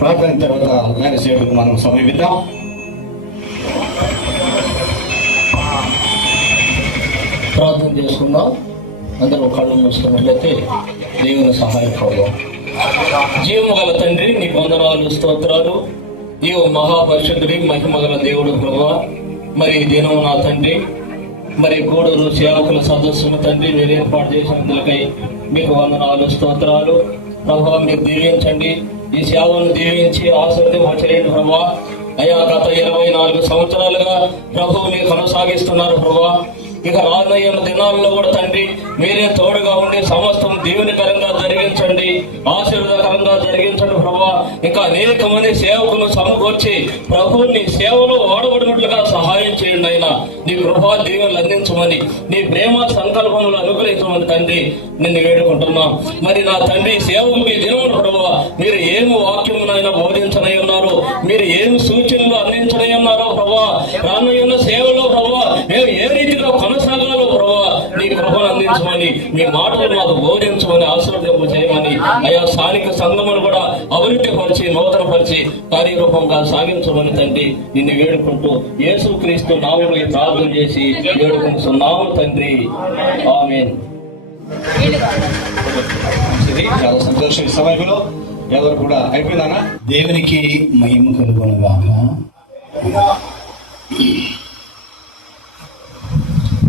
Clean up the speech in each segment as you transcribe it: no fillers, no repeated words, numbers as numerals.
ప్రార్థన తర్వాత ఆయన సేవకు మనం సమీపిద్దాం. ప్రార్థన చేసుకుందాం. అందరూ కళ్ళు మూసుకున్నట్లయితే దేవుని సహాయం కోరుదాం. జీవము గల తండ్రి, నీ వందనాలు, స్తోత్రాలు. నీవు మహాపరిశుద్ధుడి, మహిమగల దేవుడు ప్రభువా. మరి దినం నా తండ్రి, మరి గూడూరు సేవకుల సదస్సును తండ్రి మీరు ఏర్పాటు చేసినందుకై మీకు వందనాలు, స్తోత్రాలు. ప్రభువా, మీరు దీవించండి, ఈ సేవను దీవించి ఆశీర్వదించండి ప్రభువా. అయ్యా, గత 24 సంవత్సరాలుగా ప్రభువు మీరు కొనసాగిస్తున్నారు ప్రభువా. ఇక రానున్న దినాల్లో కూడా తండ్రి మీరే తోడుగా ఉండి సమస్తం దీవెనకరంగా జరిగించండి, ఆశీర్వాదకరంగా జరిగించండి ప్రభువా. ఇంకా అనేక మంది సేవకులు సమకూర్చి ప్రభువుని సేవలో వాడబడినట్లుగా సహాయం చేయండి. అయినా నీ కృపా దీవెనలు అందించమని, నీ ప్రేమ సంకల్పములు అనుగ్రహించమని తండ్రి నిన్ను వేడుకుంటున్నాం. మరి నా తండ్రి సేవకు ఈ దినములు ప్రభువా మీరు ఏమి వాక్యమునైనా బోధించనై ఉన్నారు, మీరు ఏమి సూచనలు అందించనై ఉన్నారో ప్రభువా. రానున్న సేవలో ప్రభువా మేము ఏ రీతిలో కొనసాగాలో ప్రభువా నీ కృపను అందించమని, మీ మాటలు మాకు బోధించమని, ఆశీర్వదింప చేయమని, అయా స్థానిక సంఘమును కూడా అభివృద్ధి పరిచి నూతనపరిచి కార్యరూపంగా సాగించమని తండ్రి నిన్ను వేడుకుంటూ యేసుక్రీస్తు నామములో ప్రార్థన చేసి వేడుకుంటున్నాము తండ్రి, ఆమేన్. చాలా సంతోషం. ఈ సమయంలో ఎవరు కూడా అయిపోయిందానా? దేవునికి మహిమ కలుగునుగాక.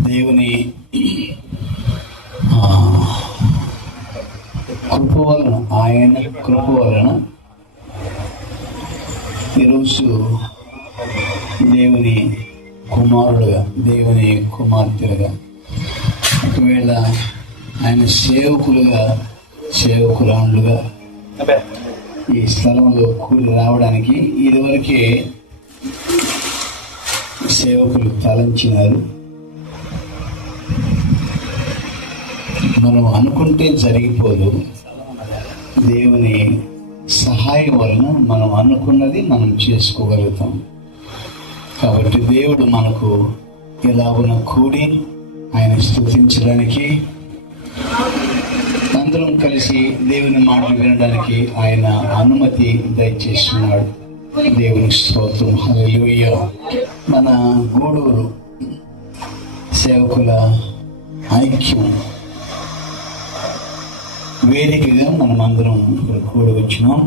దేవుని కృప వలన, ఆయన కృప వలన ఈరోజు దేవుని కుమారుడుగా, దేవుని కుమార్తెలుగా, ఒకవేళ ఆయన సేవకురాండ్లుగా ఈ స్థలంలో కూడి రావడానికి ఇదివరకే సేవకులు తలంచినారు. మనం అనుకుంటే జరిగిపోదు. దేవుని సహాయం వలన మనం అనుకున్నది మనం చేసుకోగలుగుతాం. కాబట్టి దేవుడు మనకు ఎలాగున కూడి ఆయన స్తుతించడానికి, అందరం కలిసి దేవుని మాటలు వినడానికి ఆయన అనుమతి దయచేస్తున్నాడు. దేవుని స్తోత్రం, హల్లెలూయా. మన గూడూరు సేవకుల ఐక్యం వేదికగా మనం అందరం కూడి వచ్చినాం.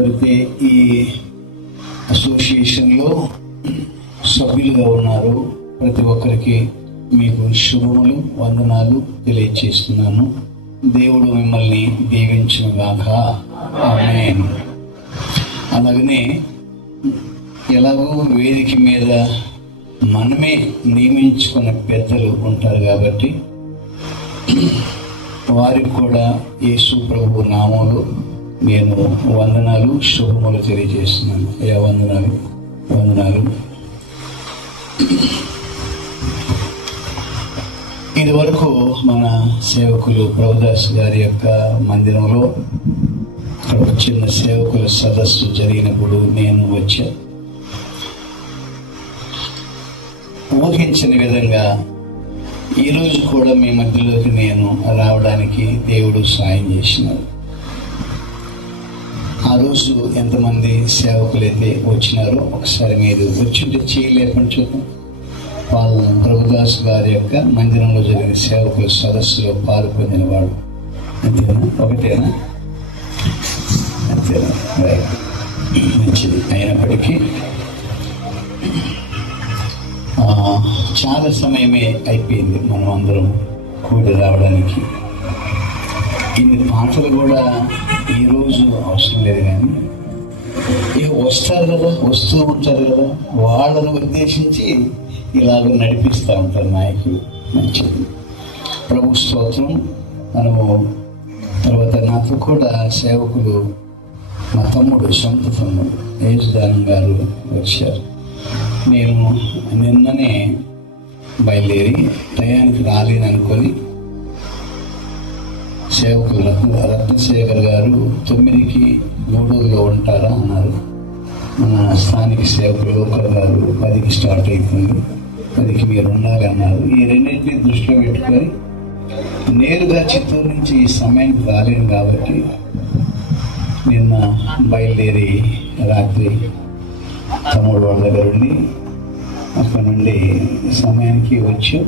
అయితే ఈ అసోసియేషన్లో సభ్యులుగా ఉన్నారు ప్రతి ఒక్కరికి మీకు శుభములు, వందనాలు తెలియజేస్తున్నాను. దేవుడు మిమ్మల్ని దీవించుగాక, ఆమేన్. అలాగనే ఎలాగో వేదిక మీద మనమే నియమించుకున్న పెద్దలు ఉంటారు కాబట్టి వారికి కూడా యేసు ప్రభు నామములో నేను వందనాలు, శుభములు తెలియజేస్తున్నాను. అయ్యా, వందనాలు. ఇది వరకు మన సేవకులు ప్రభుదాస్ గారి యొక్క మందిరంలో అక్కడ చిన్న సేవకుల సదస్సు జరిగినప్పుడు నేను వచ్చా. ఊహించని విధంగా ఈరోజు కూడా మీ మధ్యలోకి నేను రావడానికి దేవుడు సాయం చేసినాడు. ఆ రోజు ఎంతమంది సేవకులైతే వచ్చినారో ఒకసారి మీరు వచ్చింటే చేయలేపని చూద్దాం. ప్రభుదాస్ గారి యొక్క మందిరంలో జరిగిన సేవకుల సదస్సులో పాల్పొందినవాడు అంతేనా? ఒకటేనా? అంతేనా? మంచిది. అయినప్పటికీ చాలా సమయమే అయిపోయింది మనం అందరం కూడి రావడానికి. ఇన్ని పాటలు కూడా ఈరోజు అవసరం లేదు, కానీ ఇక వస్తారు కదా, వస్తూ ఉంటారు కదా, వాళ్ళను ఉద్దేశించి ఇలాగ నడిపిస్తూ ఉంటారు నాయకులు. మంచిది. ప్రభు స్తోత్రం. మనము తర్వాత నాతో కూడా సేవకులు, మా తమ్ముడు, సొంత తమ్ముడు యేసుదానం గారు వచ్చారు. నేను నిన్ననే బయలుదేరి టయానికి రాలేదనుకొని సేవకులు రత్నశేఖర్ గారు 9కి గూడూరులో ఉంటారా అన్నారు. మన స్థానిక సేవకులు ఒకరు గారు 10కి స్టార్ట్ అవుతుంది, 10కి మీరు ఉండాలి అన్నారు. ఈ రెండింటినీ దృష్టిలో పెట్టుకొని నేరుగా చిత్తూరు నుంచి ఈ సమయానికి రాలేను కాబట్టి నిన్న బయలుదేరి రాత్రి తమ్ముడు వాళ్ళ దగ్గర ఉండి అక్కడ నుండి సమయానికి వచ్చి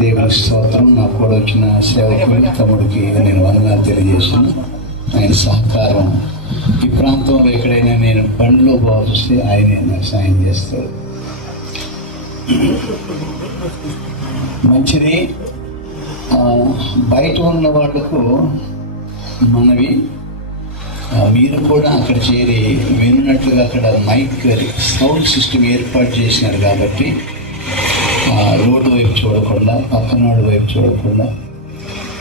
దేవుని స్తోత్రం. నాకు కూడా వచ్చిన సేవకులు తమ్ముడికి నేను వందనాలు తెలియజేసాను. ఆయన సహకారం ఈ ప్రాంతంలో ఎక్కడైనా నేను బండిలో బాగుస్తే ఆయనే నాకు సాయం చేస్తాడు. మంచిది. బయట ఉన్న వాళ్ళకు మనవి, మీరు కూడా అక్కడ చేరి విన్నట్లుగా అక్కడ మైక్ సౌండ్ సిస్టమ్ ఏర్పాటు చేసినారు కాబట్టి రోడ్డు వైపు చూడకుండా, పక్కనోడి వైపు చూడకుండా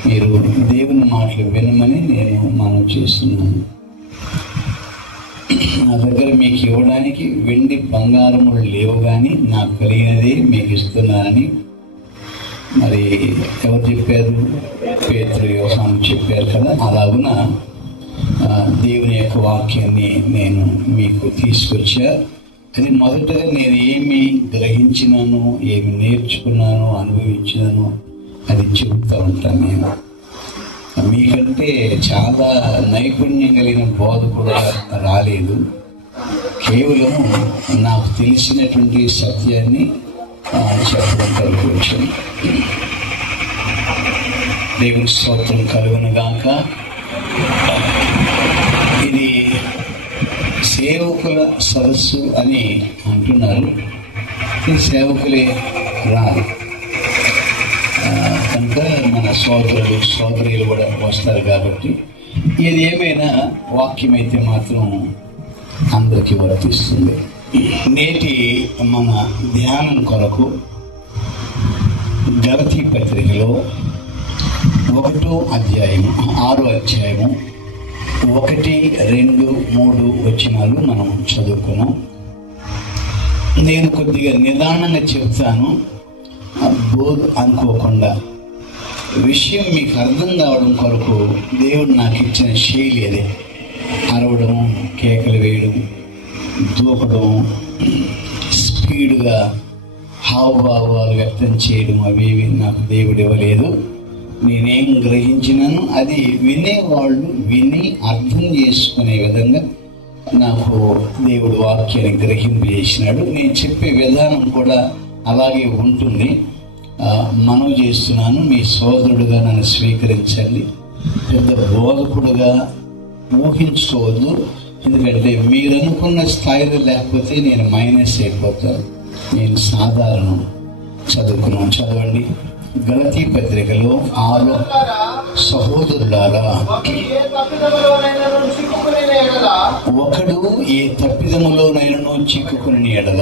మీరు దేవుని మాటలు వినమని నేను మనం చేస్తున్నాను. నా దగ్గర మీకు ఇవ్వడానికి వెండి బంగారములు లేవు, కానీ నాకు కలిగినదే మీకు ఇస్తున్నానని మరి ఎవరు చెప్పారు? పేతురు, యోహాను చెప్పారు కదా. అలాగున దేవుని యొక్క వాక్యాన్ని నేను మీకు తీసుకొచ్చా. అది మొదటగా నేను ఏమి గ్రహించినాను, ఏమి నేర్చుకున్నాను, అనుభవించినాను అది చెబుతూ ఉంటాను. నేను మీకంటే చాలా నైపుణ్యం కలిగిన బోధ కూడా రాలేదు. కేవలం నాకు తెలిసినటువంటి సత్యాన్ని చెప్పడం కలుగువచ్చు. దేవుని స్తోత్రం కలుగునుగాక. ఇది సేవకుల సదస్సు అని అంటున్నారు. ఈ సేవకులే రారు కనుక మన సోదరులు కూడా వస్తారు కాబట్టి ఇది ఏమైనా వాక్యం అయితే మాత్రం అందరికీ వర్తిస్తుంది. నేటి మన ధ్యానం కొరకు గలతీ పత్రికలో 1వ అధ్యాయము 6వ అధ్యాయము 1, 2, 3 వచనాలు మనం చదువుకున్నాం. నేను కొద్దిగా నిదానంగా చెప్తాను, బోధ అనుకోకుండా. విషయం మీకు అర్థం కావడం కొరకు దేవుడు నాకు ఇచ్చిన శైలి అదే. అరవడం, కేకలు వేయడం, దూకడం, స్పీడ్గా హావభావాలు వ్యక్తం చేయడం అవేవి నాకు దేవుడు ఇవ్వలేదు. నేనేం గ్రహించినాను అది వినేవాళ్ళు విని అర్థం చేసుకునే విధంగా నాకు దేవుడు వాక్యాన్ని గ్రహింపజేసినాడు. నేను చెప్పే విధానం కూడా అలాగే ఉంటుంది. మనవి చేస్తున్నాను, మీ సోదరుడుగా నన్ను స్వీకరించండి. పెద్ద బోధకుడుగా ఊహించుకోవద్దు, ఎందుకంటే మీరు అనుకున్న స్థాయిలో లేకపోతే నేను మైనస్ అయిపోతాను. నేను సాధారణం చదువుకున్నాను. చదవండి. గలతీ పత్రికలో 6 సహోదరులారా, ఒకడు ఏ తప్పిదములోనైనా చిక్కుకుని ఎడల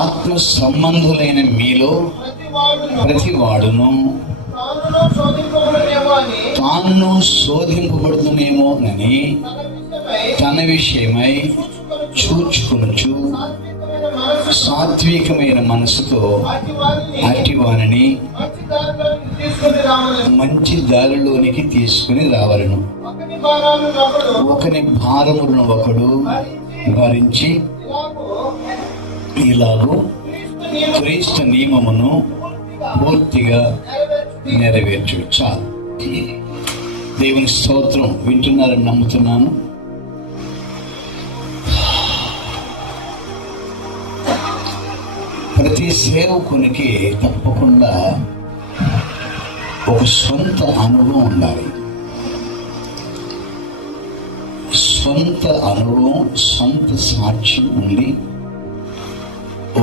ఆత్మ సంబంధులైన మీలో ప్రతి వాడును తాను శోధింపబడుతునేమోనని తన విషయమై చూచుకొనుచు సాత్వికమైన మనసుతో అట్టివానిని మంచి దారిలోనికి తీసుకుని రావాలను. ఒకని భారములను ఒకడు భరించి ఇలాగూ క్రీస్తు నియమమును పూర్తిగా నెరవేర్చు. చాలు. దేవుని స్తోత్రం. వింటున్నారని నమ్ముతున్నాను. ప్రతి సేవకునికి తప్పకుండా ఒక సొంత అనుభవం ఉండాలి. సొంత అనుభవం, సొంత సాక్ష్యం ఉండి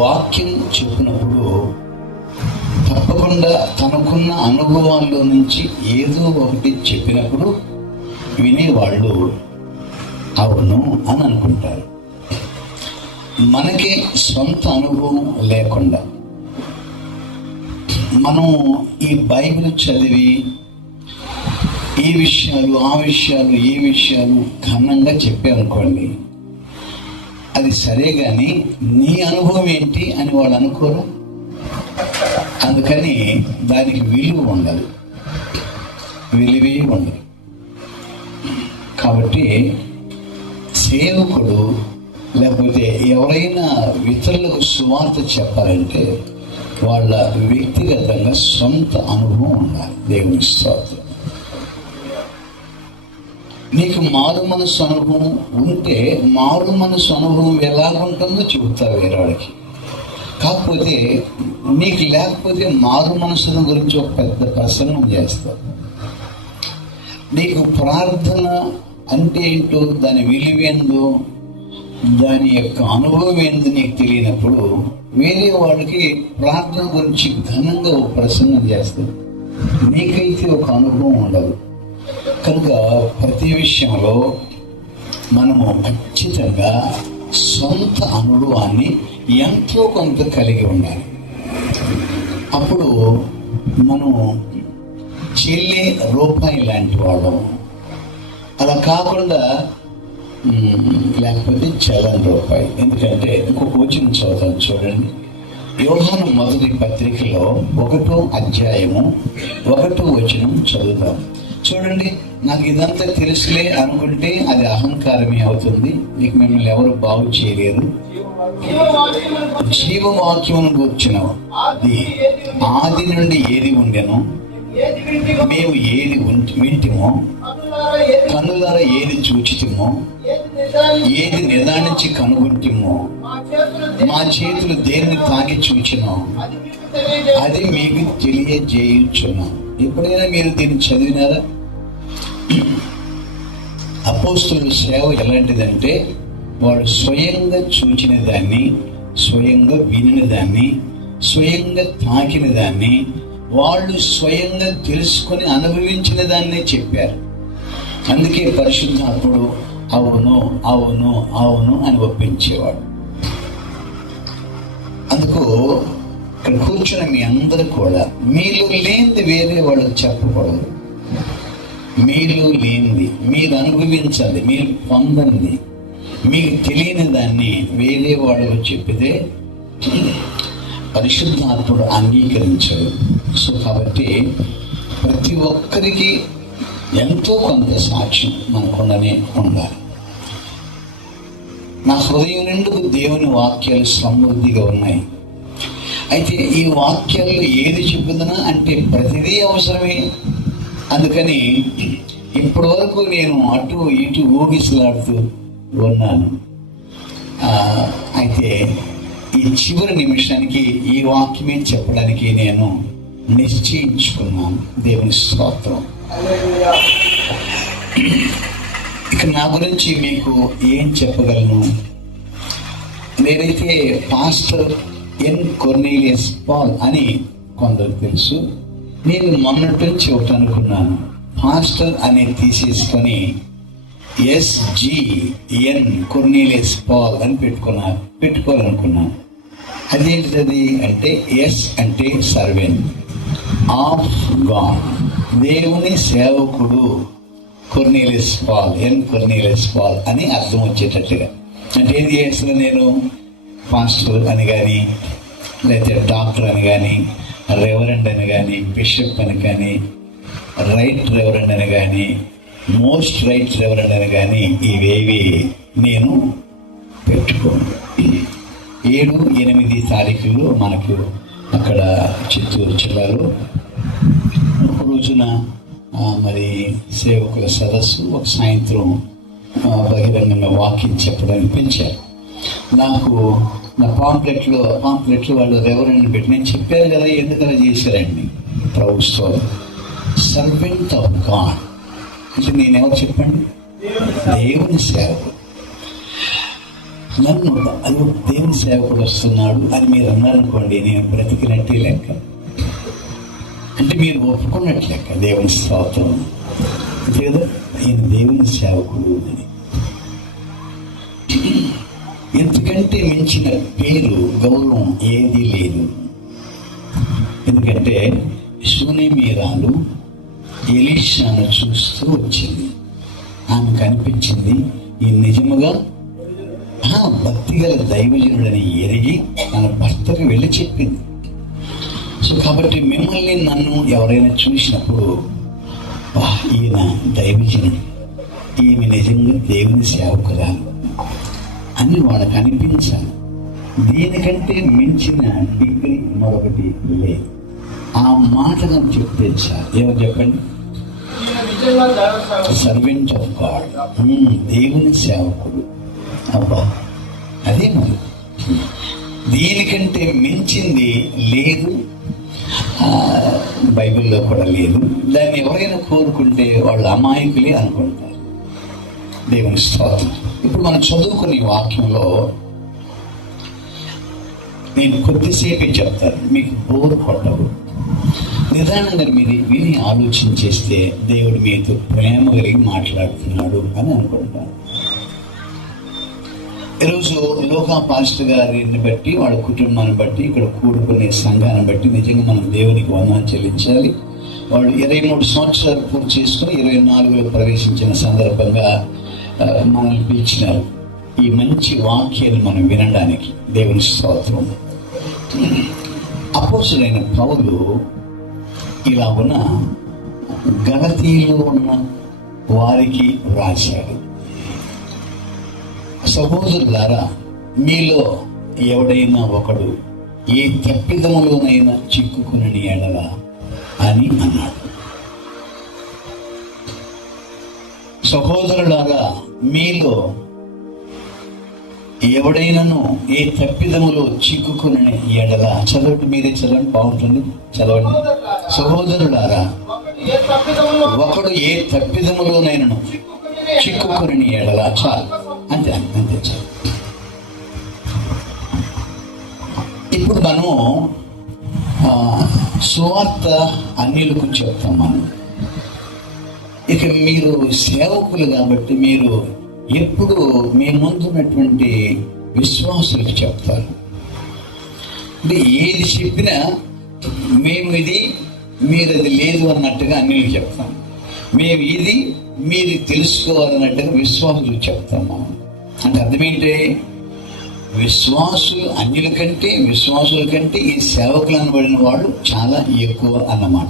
వాక్యం చెప్పినప్పుడు తప్పకుండా తనకున్న అనుభవాల్లో నుంచి ఏదో ఒకటి చెప్పినప్పుడు వినేవాళ్ళు అవును అని అనుకుంటారు. మనకే సొంత అనుభవం లేకుండా మనం ఈ బైబిల్ చదివి ఈ విషయాలు, ఆ విషయాలు, ఏ విషయాలు ఘనంగా చెప్పారనుకోండి, అది సరే, కానీ నీ అనుభవం ఏంటి అని వాళ్ళు అనుకోరు. అందుకని దానికి విలువ ఉండదు, విలువే ఉండదు. కాబట్టి సేవకుడు లేకపోతే ఎవరైనా ఇతరులకు సువార్త చెప్పాలంటే వాళ్ళ వ్యక్తిగతంగా సొంత అనుభవం ఉండాలి. దేవుని స్తోత్రం. నీకు మారు మనసు అనుభవం ఉంటే మారు మనసు అనుభవం ఎలాగుంటుందో చెబుతావు వేరేవాడికి. కాకపోతే నీకు లేకపోతే మారు మనసుల గురించి ఒక పెద్ద ప్రసంగం చేస్తావు. నీకు ప్రార్థన అంటే ఏంటో, దాని విలువేందో, దాని యొక్క అనుభవం ఏందో నీకు తెలియనప్పుడు వేరే వాళ్ళకి ప్రార్థన గురించి ఘనంగా ఒక ప్రసంగం చేస్తావు. నీకైతే ఒక అనుభవం ఉండదు. కనుక ప్రతి విషయంలో మనము ఖచ్చితంగా సొంత అనుభవాన్ని ఎంతో కొంత కలిగి ఉండాలి. అప్పుడు మనం చెల్లే రూపాయి లాంటి వాళ్ళం. అలా కాకుండా లేకపోతే చలని రూపాయి. ఎందుకంటే ఇంకొక వచనం చదువుతాను చూడండి. యోహాను మొదటి పత్రికలో 1వ అధ్యాయము 1వ వచనం చదువుతాం. చూడండి, నాకు ఇదంతా తెలుసులే అనుకుంటే అది అహంకారమే అవుతుంది. నీకు మిమ్మల్ని ఎవరు బాగు చేయలేరు. జీవవాక్యం కూర్చున్న అది ఆది నుండి ఏది ఉండెనో, మేము ఏది వింటిమో, కన్నులారా ఏది చూచితిమో, ఏది నిదానించి కనుగొంటిమో, మా చేతులు దేన్ని తాగి చూచినో అది మీకు తెలియజేయుచున్నాం. ఎప్పుడైనా మీరు దీన్ని చదివినారా? అపోస్తలుల సేవ ఎలాంటిదంటే, వాడు స్వయంగా చూచిన దాన్ని, స్వయంగా వినిన దాన్ని, స్వయంగా తాకిన దాన్ని, వాళ్ళు స్వయంగా తెలుసుకొని అనుభవించిన దాన్నే చెప్పారు. అందుకే పరిశుద్ధాత్ముడు అవును అవును అవును అని ఒప్పించేవాడు. అందుకు ఇక్కడ కూర్చున్న మీ అందరూ కూడా మీలో లేనిది వేరే వాళ్ళకి చెప్పకూడదు. మీలో లేనిది మీరు అనుభవించాలి, మీరు పొందండి. మీకు తెలియని దాన్ని వేరే వాళ్ళకు చెప్పితే పరిశుద్ధాత్ముడు అంగీకరించడు. సో కాబట్టి ప్రతి ఒక్కరికి ఎంతో కొంత సాక్ష్యం మనకుండానే ఉండాలి. నా హృదయం నిండుకు దేవుని వాక్యాలు సమృద్ధిగా ఉన్నాయి. అయితే ఈ వాక్యాల్లో ఏది చెబుతున్నా అంటే ప్రతిదీ అవసరమే. అందుకని ఇప్పటి వరకు నేను అటు ఇటు ఊగిసలాడుతూ ఉన్నాను. అయితే ఈ చివరి నిమిషానికి ఈ వాక్యమే చెప్పడానికి నేను నిశ్చయించుకున్నాను. దేవుని స్తోత్రం. ఇక నా గురించి మీకు ఏం చెప్పగలను? నేనైతే పాస్టర్ ఎన్ కొర్నేలియస్ పాల్ అని కొందరు తెలుసు. నేను మొన్నటి నుంచి ఒకటి అనుకున్నాను, పాస్టర్ అనేది తీసేసుకొని SGN కొర్నేలియస్ పాల్ అని పెట్టుకోవాలనుకున్నాను. అదేంటిది అంటే, ఎస్ అంటే సర్వెంట్ ఆఫ్ గాడ్, దేవుని సేవకుడు కొర్నేలియస్ పాల్, ఎన్ కొర్నేలియస్ పాల్ అని అర్థం వచ్చేటట్టుగా. అంటే ఏది చేస్తున్నా నేను పాస్టర్ అని కానీ, లేకపోతే డాక్టర్ అని కానీ, రెవరెండ్ అని కానీ, బిషప్ అని కానీ, రైట్ రెవరెండ్ అని కానీ, మోస్ట్ రైట్ రెవరెండ్ అని కానీ ఇవేవి నేను పెట్టుకోను. 7-8 తారీఖుల్లో మనకు అక్కడ చిత్తూరు జిల్లాలో ఒక రోజున మరి సేవకుల సదస్సు, ఒక సాయంత్రం బహిరంగంగా వాకింగ్ చెప్పడానికి పెంచారు. నాకు నా పాంప్లెట్లో వాళ్ళు రెవరెండ్ పెట్టి నేను చెప్పారు కదా, ఎందుకలా చేశారండి? ప్రభుత్వం సర్వెంట్ ఆఫ్ గాడ్ అంటే నేనెవరు చెప్పండి? దేవుని సేవకుడు. నన్ను అది దేవుని సేవకుడు వస్తున్నాడు అని మీరు అన్నారనుకోండి, నేను బ్రతికినట్టే లెక్క. అంటే మీరు ఒప్పుకున్నట్టు లెక్క. దేవుని స్తోత్రం. అంతే కదా, ఈయన దేవుని సేవకుడు అని. ఎందుకంటే మించిన పేరు, గౌరవం ఏదీ లేదు. ఎందుకంటే షూనేమీరాలు ఎలీషాను చూస్తూ వచ్చింది. ఆమెకు అనిపించింది, ఈ నిజముగా భక్తిగల దైవజనుడని ఎరిగి తన భర్తకు వెళ్ళి చెప్పింది. సో కాబట్టి మిమ్మల్ని నన్ను ఎవరైనా చూసినప్పుడు, ఈయన దైవజనుడు, ఈమె నిజంగా దేవుని సేవకురాలు అని వాళ్ళకి అనిపించాలి. దీనికంటే మించిన డిగ్రీ మరొకటి లేదు. ఆ మాట నాకు చెప్తే చాలు. ఏమో చెప్పండి? సర్వెంట్ ఆఫ్ గాడ్, దేవుని సేవకుడు. అబ్బా, అదే మరి, దీనికంటే మించింది లేదు, బైబిల్లో కూడా లేదు. దాన్ని ఎవరైనా కోరుకుంటే వాళ్ళు అమాయకులే అనుకుంటారు. దేవుని స్తోత్రం. ఇప్పుడు మనం చదువుకునే వాక్యంలో నేను కొద్దిసేపే చెప్తాను, మీకు బోర్ కొట్టవు. నిదానంగా మీరు విని ఆలోచన చేస్తే దేవుడు మీతో ప్రేమ కలిగి మాట్లాడుతున్నాడు అని అనుకుంటాను. ఈరోజు లోకా పాస్టర్ గారిని బట్టి, వాళ్ళ కుటుంబాన్ని బట్టి, ఇక్కడ కూడుకునే సంఘాన్ని బట్టి నిజంగా మనం దేవునికి వందనాలు చెల్లించాలి. వాళ్ళు 23 సంవత్సరాలు పూర్తి చేసుకుని 24లో ప్రవేశించిన సందర్భంగా మనల్ని పిలిచినారు ఈ మంచి వాక్యాన్ని మనం వినడానికి. దేవుని స్తోత్రం. అపోస్తలుడైన పౌలు ఇలా ఉన్న గలతీలో ఉన్న వారికి రాశాడు, సహోదరులారా, మీలో ఎవడైనా ఒకడు ఏ తప్పిదములోనైనా చిక్కుకుని ఎడల అని అన్నాడు. సహోదరులారా, మీలో ఎవడైనాను ఏ తప్పిదములో చిక్కుకుని ఎడల, చదవండి, మీరే చదవండి, బాగుంటుంది, చదవండి. సహోదరులారా, ఒకడు ఏ తప్పిదములోనైనాను చిక్కుకుని ఎడల, చాలు, అంతే అంతే చాలు. ఇప్పుడు మనం సువార్త అన్యులకు చెప్తాం మనం. ఇక మీరు సేవకులు కాబట్టి మీరు ఎప్పుడు మీ ముందున్నటువంటి విశ్వాసులకు చెప్తారు. అంటే ఏది చెప్పినా మేము ఇది, మీరు అది లేదు అన్నట్టుగా అన్యులకు చెప్తాం. మేము ఇది మీరు తెలుసుకోవాలన్నట్టుగా విశ్వాసులకు చెప్తాము. అంటే అర్థమేంటి? విశ్వాసులు అన్యుల కంటే, విశ్వాసుల కంటే ఈ సేవకులు అనబడిన వాళ్ళు చాలా ఎక్కువ అన్నమాట.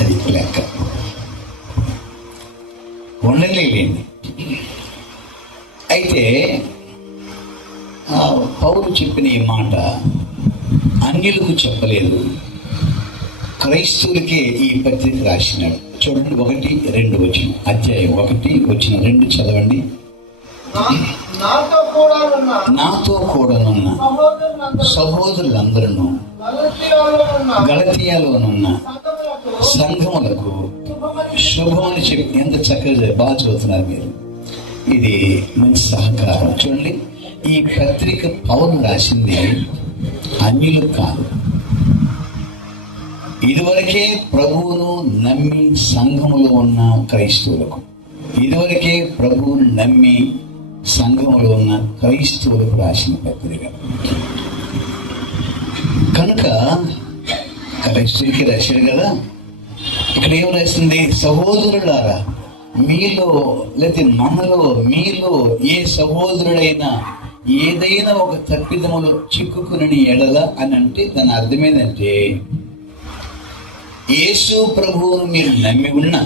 అది లెక్క. ఉండలేండి. అయితే పౌలు చెప్పిన ఈ మాట అన్యులకు చెప్పలేదు, క్రైస్తవులకే ఈ పత్రిక రాసినాడు. చూడండి, 1-2 వచనం, అధ్యాయం 1:2 చదవండి. నాతో కూడానున్న సహోదరులందరూ గలతీయాలోనున్న సంఘములకు శుభమని చెప్పి, ఎంత చక్కగా బాగా చదువుతున్నారు మీరు. ఇది మంచి సహకారం. చూడండి, ఈ పత్రిక పౌలు రాసింది అన్యులకు కాదు. ఇదివరకే ప్రభువును నమ్మి సంఘములో ఉన్న క్రైస్తవులకు, ఇదివరకే ప్రభువును నమ్మి సంఘములో ఉన్న క్రైస్తవులకు రాసిన పత్రిక కనుక క్రైస్తవులకి రాశాడు కదా. ఇక్కడ ఏం రాసింది? సహోదరులారా, మీలో లేకపోతే మనలో, మీలో ఏ సహోదరుడైనా ఏదైనా ఒక తప్పిదములో చిక్కుకుని ఎడల అని అంటే దాని అర్థం ఏంటంటే, యేసు ప్రభువును మీరు నమ్మి ఉన్న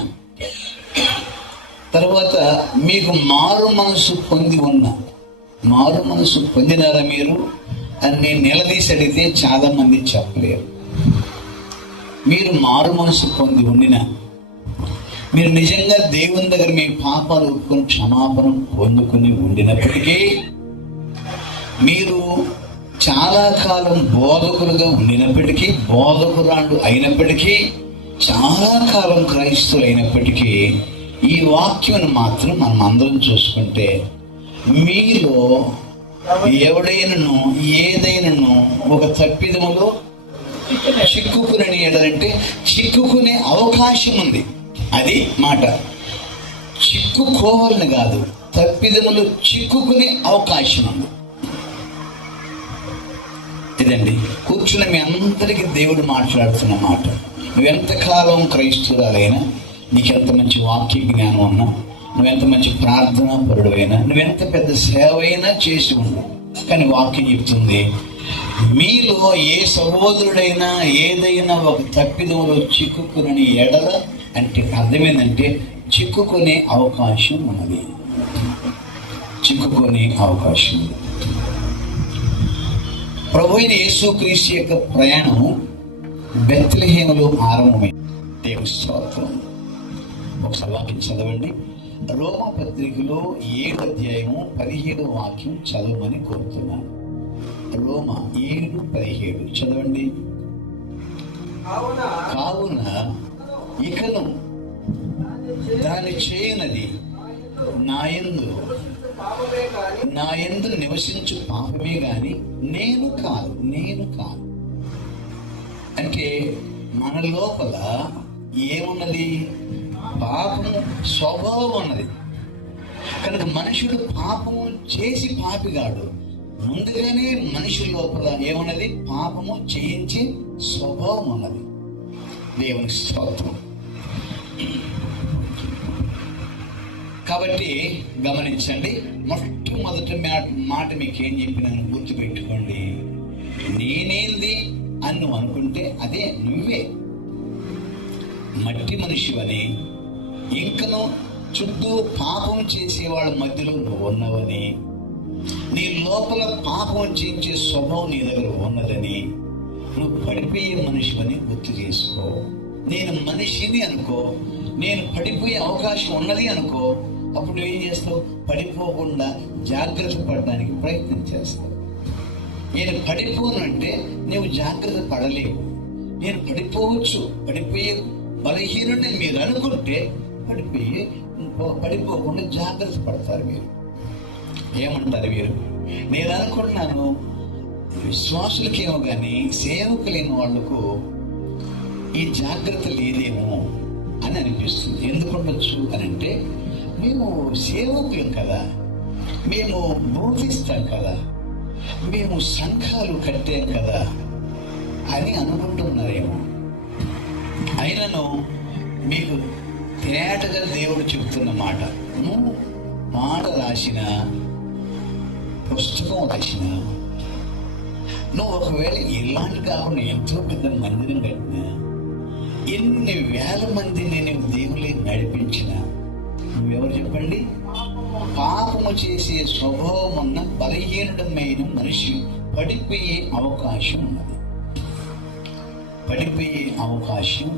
తర్వాత మీకు మారు మనసు పొంది ఉన్న, మారు మనసు పొందినారా మీరు అని నేను నిలదీసి అడిగితే చాలా మంది చెప్పలేరు. మీరు మారు మనసు పొంది ఉండిన, మీరు నిజంగా దేవుని దగ్గర మీ పాపాలు ఒప్పుకొని క్షమాపణ పొందుకుని ఉండినప్పటికీ, మీరు చాలా కాలం బోధకులుగా ఉండినప్పటికీ, బోధకురాళ్ళు అయినప్పటికీ, చాలా కాలం క్రైస్తవులు అయినప్పటికీ, ఈ వాక్యం మాత్రం మనం అందరం చూసుకుంటే, మీలో ఎవడైనాను ఏదైనాను ఒక తప్పిదములో చిక్కుకుని ఎడాలంటే చిక్కుకునే అవకాశం ఉంది. అది మాట. చిక్కుకోవాలని కాదు, తప్పిదములు చిక్కుకునే అవకాశం ఉంది. ఇదండి కూర్చున్న మీ అందరికీ దేవుడు మాట్లాడుతున్న మాట. నువ్వెంతకాలం క్రైస్తవురాలైనా, నీకెంత మంచి వాక్య జ్ఞానం ఉన్నా, నువ్వెంత మంచి ప్రార్థనా పరుడైనా, నువ్వెంత పెద్ద సేవ అయినా చేసి ఉండు, కానీ వాక్యం చెప్తుంది, మీలో ఏ సహోదరుడైనా ఏదైనా ఒక తప్పిదములో చిక్కుకుని ఎడల అంటే అర్థమేందంటే చిక్కుకునే అవకాశం ఉన్నది. చిక్కుకునే అవకాశం ఉంది. ప్రభువైన యేసుక్రీస్తు యొక్క ప్రయాణం బెత్లెహేములో ఆరంభమైంది. దేవుని స్తోత్రం. ఒకసారి వాక్యం చదవండి. రోమా పత్రికలో 7వ అధ్యాయము 17వ వాక్యం చదవమని కోరుతున్నాను. రోమా 7:17 చదవండి. కావున ఇకను దాని చేయనది నా యందు నివసించు పాపమే గాని నేను కాదు. అంటే మన లోపల ఏమున్నది? పాపము స్వభావం ఉన్నది. కనుక మనుషుడు పాపము చేసి పాపిగాడు. ముందుగానే మనిషి లోపల ఏమున్నది? పాపము చేయించే స్వభావం ఉన్నది. దేవుని స్తోత్రం. కాబట్టి గమనించండి, మొట్టమొదటి మాట మీకేం చెప్పినాను గుర్తుపెట్టుకోండి. నేనేంది అని నువ్వు అనుకుంటే అదే నువ్వే. మట్టి మనిషివని, ఇంకను చుట్టూ పాపం చేసే వాళ్ళ మధ్యలో నువ్వు ఉన్నవని, నీ లోపల పాపం చేయించే స్వభావం నీ దగ్గర ఉన్నదని, నువ్వు పడిపోయే మనిషివని గుర్తు చేసుకో. నేను మనిషిని అనుకో, నేను పడిపోయే అవకాశం ఉన్నది అనుకో. అప్పుడు నువ్వేం చేస్తావు? పడిపోకుండా జాగ్రత్త పడడానికి ప్రయత్నం చేస్తావు. నేను పడిపోను అంటే నువ్వు జాగ్రత్త పడలేవు. నేను పడిపోవచ్చు, పడిపోయే బలహీనుడిని మీరు అనుకుంటే పడిపోకుండా జాగ్రత్త పడతారు. మీరు ఏమంటారు? మీరు నేను అనుకుంటున్నాను విశ్వాసులకేమో కానీ సేవకులైన వాళ్లకు ఈ జాగ్రత్త లేదేమో అని అనిపిస్తుంది. ఎందుకుండొచ్చు అని అంటే, మేము సేవకులం కదా, మేము బోధిస్తాం కదా, మేము సంఘాలు కట్టాం కదా అని అనుకుంటున్నారేమో. అయినను మీకు తేటగా దేవుడు చెబుతున్న మాట, నువ్వు మాట రాసిన, పుస్తకం రాసిన, నువ్వు ఒకవేళ ఇలాంటి కాకుండా ఎంతో పెద్ద మందిరం కట్టినా, ఎన్ని వేల మందిని నువ్వు దేవుని నడిపించిన, నువ్వెవరు చెప్పండి? పాపము చేసే స్వభావం ఉన్న బలహీనుడమైన మనిషి పడిపోయే అవకాశం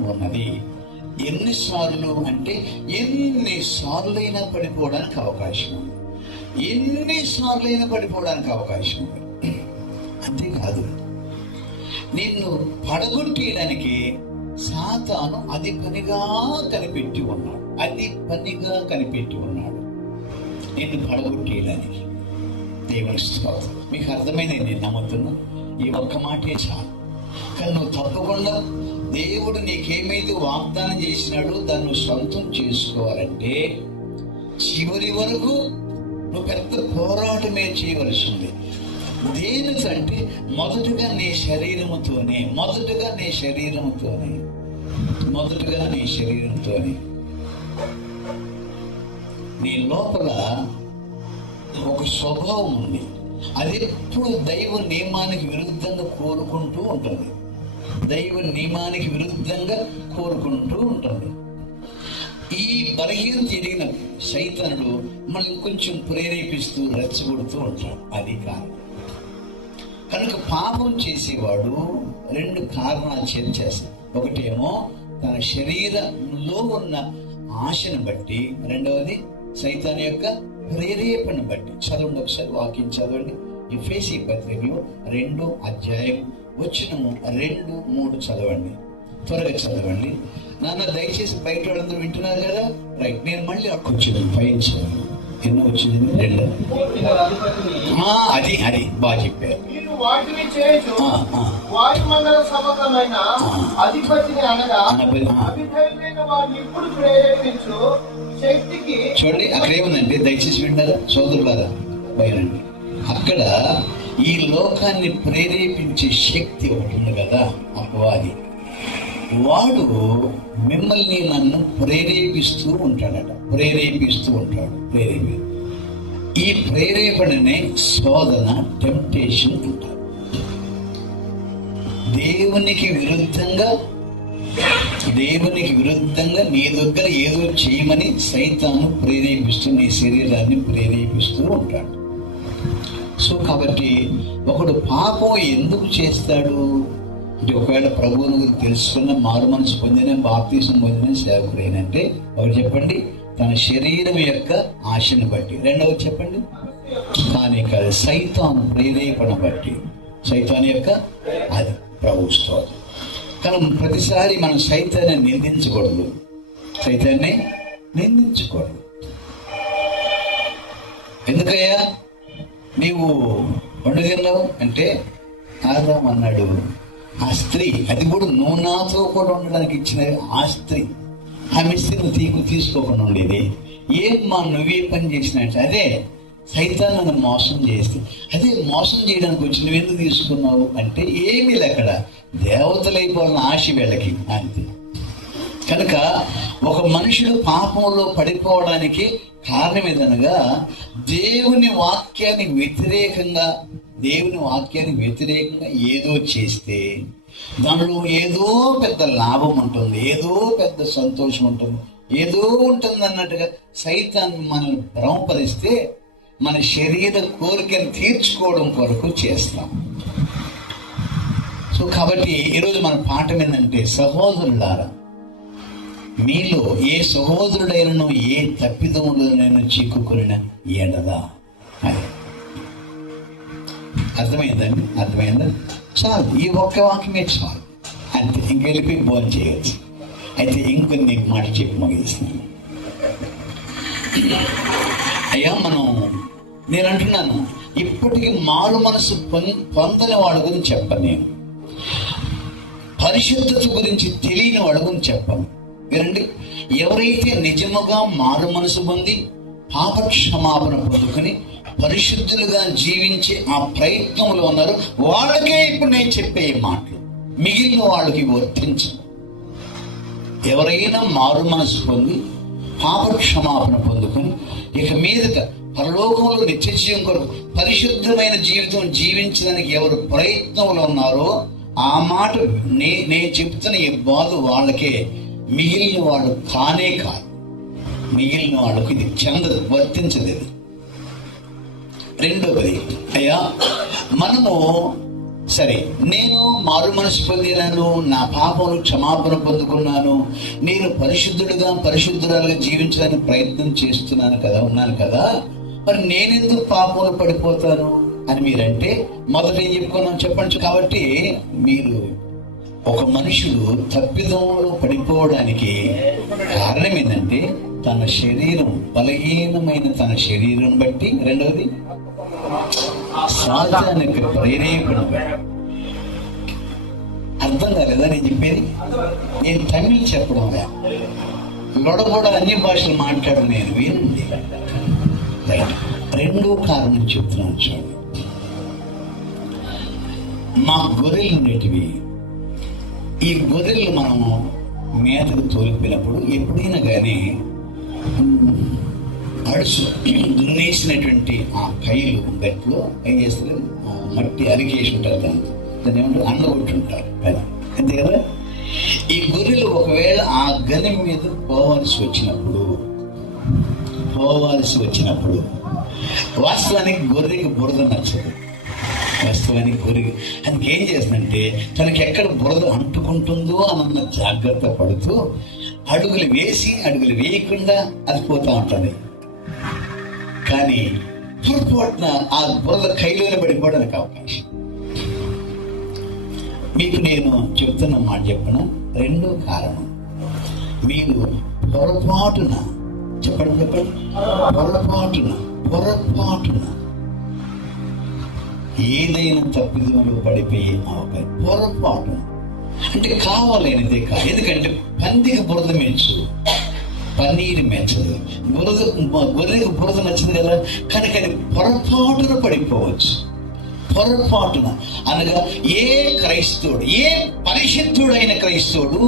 ఉన్నది. ఎన్నిసార్లు అంటే ఎన్నిసార్లైనా పడిపోవడానికి అవకాశం ఉంది. అంతేకాదు, నిన్ను పడగొట్టేయడానికి సాతాను అది పనిగా కనిపెట్టి ఉన్నాడు. నిన్ను పడగొట్టేయడానికి. దేవుని స్తోత్రం. మీకు అర్థమైంది, నేను నమ్ముతున్నా. ఈ ఒక్క మాటే చాలు. కానీ నువ్వు తప్పకుండా దేవుడు నీకేమైతే వాగ్దానం చేసినాడో దాన్ని నువ్వు సొంతం చేసుకోవాలంటే చివరి వరకు నువ్వు పెద్ద పోరాటమే చేయవలసి ఉంది. దేనికంటే మొదటగా నీ శరీరముతోనే నీ లోపల ఒక స్వభావం ఉంది. అది ఎప్పుడు దైవ నియమానికి విరుద్ధంగా కోరుకుంటూ ఉంటుంది. ఈ బలహీనత ఎదిగిన సైతానుడు మళ్ళీ కొంచెం ప్రేరేపిస్తూ రెచ్చగొడుతూ ఉంటాడు. అది కారణం. కనుక పాపం చేసేవాడు 2 కారణాలు చేస్తాడు. ఒకటేమో తన శరీరంలో ఉన్న ఆశను బట్టి, రెండవది సైతాను యొక్క ప్రేరేపణ బట్టి. చదవండి ఒకసారి, వాక్యం చదవండి. ఎఫెసీ పత్రికలో 2వ అధ్యాయం వచనము 2, 3 చదవండి. త్వరగా చదవండి నాన్న. దయచేసి బయట వాళ్ళందరూ వింటున్నారు కదా? రైట్. నేను మళ్ళీ కొంచెం పైన చదవండి. ఎన్నో వచ్చింది? 2. అది బాగా చెప్పారు. చూడండి, అక్కడ ఏముందంటే, దయచేసి వింటారా సోదరులారా, బయలండి. అక్కడ ఈ లోకాన్ని ప్రేరేపించే శక్తి ఒకటి ఉంది కదా, అపవాది. వాడు మిమ్మల్ని నన్ను ప్రేరేపిస్తూ ఉంటాడు. ఈ ప్రేరేపణనే శోధన, టెంప్టేషన్ అంటారు. దేవునికి విరుద్ధంగా నీ దగ్గర ఏదో చేయమని సైతాను ప్రేరేపిస్తూ, నీ శరీరాన్ని ప్రేరేపిస్తూ ఉంటాడు. సో కాబట్టి ఒకడు పాపం ఎందుకు చేస్తాడు అంటే ఒకవేళ ప్రభువుని గురించి తెలుసుకున్న, మారు మనసు పొందిన, బాప్తీసం పొందిన సేవకుడేనంటే ఒకటి చెప్పండి, తన శరీరం యొక్క ఆశను బట్టి. రెండవది చెప్పండి, కానీ కాదు, సైతాను ప్రేరేపణ బట్టి. సైతాను యొక్క అది ప్రభు స్తోత్రం. కానీ ప్రతిసారి మనం సైతాన్ని నిందించకూడదు, సైతాన్ని నిందించకూడదు. ఎందుకయ్యా నీవు వండు తిన్నావు అంటే ఆదాం అన్నాడు, ఆ స్త్రీ, అది కూడా నువ్వు నాతో కూడా ఉండడానికి ఇచ్చిన ఆ స్త్రీ, ఆమె స్త్రీని తీసుకోకుండా ఉండేది. ఏమ్మా నువ్వే పని చేసినట్టు? అదే సైతాన్ నన్ను మోసం చేస్తే, అదే మోసం చేయడానికి వచ్చి నువ్వు ఎందుకు తీసుకున్నావు అంటే ఏమీ లేకడ దేవతలైపోవాలని ఆశ వీళ్ళకి అంతే. కనుక ఒక మనుషుడు పాపంలో పడిపోవడానికి కారణం ఏదనగా దేవుని వాక్యానికి వ్యతిరేకంగా ఏదో చేస్తే దానిలో ఏదో పెద్ద లాభం ఉంటుంది, ఏదో పెద్ద సంతోషం ఉంటుంది, ఏదో ఉంటుంది అన్నట్టుగా సైతాన్ మనల్ని భ్రమపరిస్తే మన శరీర కోరికను తీర్చుకోవడం కొరకు చేస్తాం. సో కాబట్టి ఈరోజు మన పాఠం ఏంటంటే, సహోదరులారా, మీలో ఏ సహోదరుడైనను ఏ తప్పిదములోనైనా చిక్కుకున్న ఎడదా అని. అర్థమైందా? చాలు, ఈ ఒక్క వాక్యమే చాలు, అంతే. ఇంకెళ్ళిపోయి భోజనం చేయవచ్చు. అయితే ఇంకొన్ని మాట చెప్పి ముగిస్తున్నాను. అయ్యా, నేను అంటున్నాను, ఇప్పటికీ మారు మనసు పొందని వాడి గురించి చెప్పను, నేను పరిశుద్ధత గురించి తెలియని వాడి గురించి చెప్పను. వినండి, ఎవరైతే నిజముగా మారు మనసు పొంది పాప క్షమాపణ పొందుకొని పరిశుద్ధులుగా జీవించే ఆ ప్రయత్నంలో ఉన్నారు, వాళ్ళకే ఇప్పుడు నేను చెప్పే మాటలు మిగిలిన వాళ్ళకి వర్తించు. ఎవరైనా మారు మనసు పొంది పాప క్షమాపణ పొందుకొని ఇక మీదట పరలోకంలో నిత్య జీవం కొరకు పరిశుద్ధమైన జీవితం జీవించడానికి ఎవరు ప్రయత్నంలో ఉన్నారో ఆ మాట నేను చెప్తున్న ఈ బాధ వాళ్ళకే, మిగిలిన వాళ్ళు కానే కాదు. మిగిలిన వాళ్ళకు ఇది చెందదు, వర్తించదు. ఇది రెండవది, అయ్యా మనము సరే, నేను మారు మనసు పొందినాను, నా పాపములు క్షమాపణ పొందుకున్నాను, నేను పరిశుద్ధురాలుగా జీవించడానికి ప్రయత్నం చేస్తున్నాను కదా, ఉన్నాను కదా, మరి నేనెందుకు పాపంలో పడిపోతాను అని మీరంటే మొదట ఏం చెప్పుకున్నాం చెప్పండి. కాబట్టి మీరు ఒక మనుషుడు తప్పిదంలో పడిపోవడానికి కారణం ఏంటంటే తన శరీరం, బలహీనమైన తన శరీరం బట్టి, రెండవది సాతానికి ప్రేరేపణ బట్టి. అర్థం కాలేదా నేను చెప్పేది? నేను తమిళ్ చెప్పడం లొడబొడ అన్ని భాషలు మాట్లాడు నేను వినండి. రెండో కారణం చెప్తున్నాను చూడండి. మా గొర్రెలు ఉండేటివి, ఈ గొర్రెలు మనము మేతకు తోలిపోయినప్పుడు ఎప్పుడైనా కానీ అడుసు దున్నేసినటువంటి ఆ కైలు గట్లో ఏం చేస్తారు, మట్టి అలిగేసి ఉంటారు, దాన్ని ఏమంటారు, అందగొట్టుంటారు కదా, అంతే కదా. ఈ గొర్రెలు ఒకవేళ ఆ గని మీద పోవాల్సి వచ్చినప్పుడు వాస్తవానికి గొర్రెకి బురద నచ్చదు. అందుకే ఏం చేస్తుందంటే తనకి ఎక్కడ బురద అంటుకుంటుందో అన్న జాగ్రత్త పడుతూ అడుగులు వేయకుండా అది పోతా ఉంటుంది. కానీ పొరపాటున ఆ బురద కైలోనే పడిపోవడానికి అవకాశం. మీకు నేను చెప్తున్న మాట చెప్పిన రెండో కారణం, మీరు పొరపాటున ఏదైనా తప్పిదములు పడిపోయి పొరపాటు అంటే కావాలనేదే కాదు. ఎందుకంటే పందికి బురద పన్నీరు మెచ్చదు, గొర్రెకి బురద నచ్చదు కదా. కనుక అది పొరపాటున పడిపోవచ్చు. పొరపాటున అనగా ఏ క్రైస్తవుడు, ఏ పరిశుద్ధుడైన క్రైస్తవుడు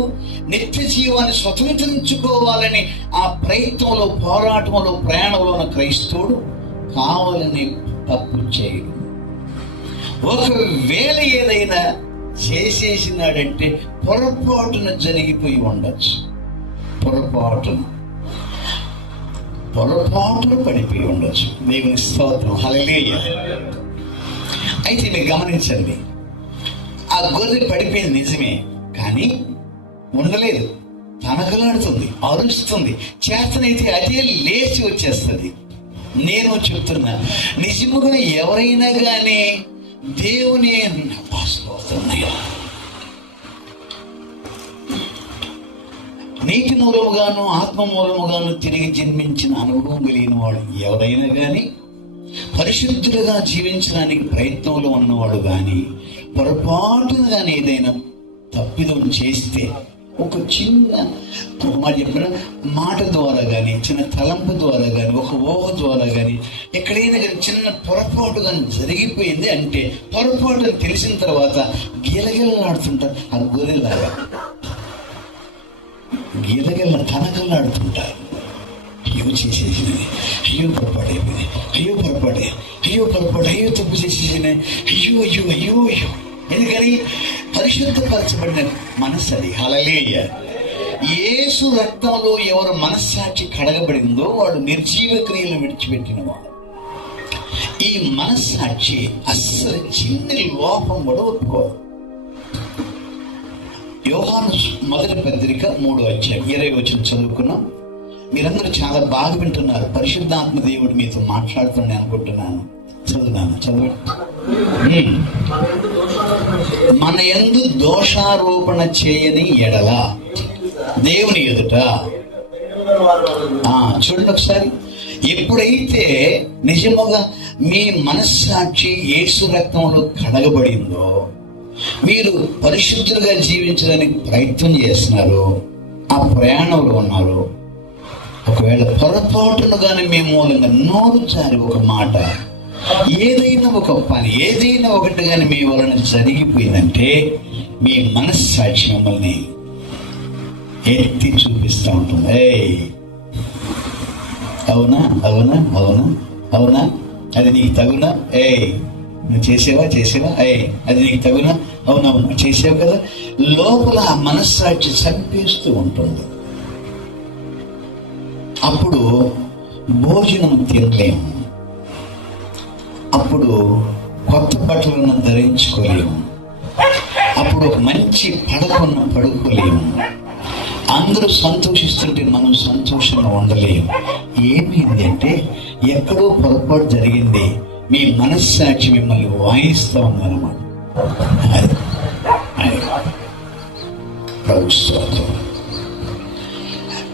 నిత్య జీవాన్ని స్వతంత్రించుకోవాలని ఆ ప్రయత్నంలో, పోరాటంలో, ప్రయాణంలో ఉన్న క్రైస్తవుడు కావాలని తప్పు చేయడు. ఒకవేళ ఏదైనా చేసేసినాడంటే పొరపాటున జరిగిపోయి ఉండొచ్చు, పొరపాటున పడిపోయి ఉండొచ్చు. దేవుని స్తోత్రం, హల్లెలూయా. అయితే మీరు గమనించండి, ఆ గొర్రె పడిపోయింది నిజమే, కానీ ఉండలేదు, తనకలాడుతుంది, అరుస్తుంది, చేతనైతే అదే లేచి వచ్చేస్తుంది. నేను చెప్తున్నా, నిజముగా ఎవరైనా కానీ దేవుని నీటి మూలముగాను ఆత్మ మూలముగాను తిరిగి జన్మించిన అనుభవం కలిగిన వాడు ఎవరైనా కానీ, పరిశుద్ధులుగా జీవించడానికి ప్రయత్నంలో ఉన్నవాడు కానీ, పొరపాటున కానీ ఏదైనా తప్పిదం చేస్తే ఒక చిన్న చెప్పిన మాట ద్వారా కానీ, చిన్న తలంపు ద్వారా కానీ, ఒక ఊహ ద్వారా కానీ, ఎక్కడైనా కానీ చిన్న పొరపాటు కానీ జరిగిపోయింది అంటే, పొరపాటు అని తెలిసిన తర్వాత గీలగిల్లాడుతుంటారు. ఆ గొర్రెలాగా గీలగిల్ల తనకల్లాడుతుంటారు. అయ్యో చేసేసినది, అయ్యో పొరపాటైపోయింది, అయ్యో పొరపాటే, అయ్యో పొరపాటు, అయ్యో తప్పు చేసేసినది, అయ్యో అయ్యో అయ్యో అయ్యో. ఎందుకని? పరిశుద్ధపరచబడిన మనస్సు అది. హల్లెలూయా. యేసు రక్తంలో ఎవరు మనస్సాక్షి కడగబడిందో వాడు నిర్జీవ క్రియలు విడిచిపెట్టిన వాడు. ఈ మనస్సాక్షి అస్సలు చిన్న లోపం కూడా ఒప్పుకోదు. యోహాను మొదటి పత్రిక 3వ అధ్యాయం 20వ వచనం చదువుకున్నాం. మీరందరూ చాలా బాగా వింటున్నారు. పరిశుద్ధాత్మ దేవుడు మీతో మాట్లాడుతున్నాను అనుకుంటున్నాను. చదవండి. మన యందు దోషారోపణ చేయని ఎడల దేవుని ఎదుట, చూడండి ఒకసారి, ఎప్పుడైతే నిజముగా మీ మనస్సాక్షి యేసు రక్తంలో కడగబడిందో, మీరు పరిశుద్ధులుగా జీవించడానికి ప్రయత్నం చేస్తున్నారు, ఆ ప్రయాణంలో ఉన్నారు, ఒకవేళ పొరపాటును కానీ మీ మూలంగా నోరు జారి ఒక మాట, ఏదైనా ఒక పని, ఏదైనా ఒకటి కానీ మీ వలన జరిగిపోయిందంటే, మీ మనస్సాక్షి మిమ్మల్ని ఎత్తి చూపిస్తూ ఉంటుంది. అవునా అవునా అవునా అవునా, అది నీకు తగునా, నువ్వు చేసేవా అది నీకు తగునా, అవునవును చేసావు కదా. లోపల ఆ మనస్సాక్షి చంపేస్తూ ఉంటుంది. అప్పుడు భోజనం తినలేము, అప్పుడు కొత్త బట్టలను ధరించుకోలేము, అప్పుడు ఒక మంచి పడకను పడుకోలేము, అందరూ సంతోషిస్తుంటే మనం సంతోషంగా ఉండలేము. ఏమైంది అంటే, ఎక్కడో పొరపాటు జరిగింది. మీ మనస్సాక్షి మిమ్మల్ని వాయిస్తూ ఉందన్నమాట.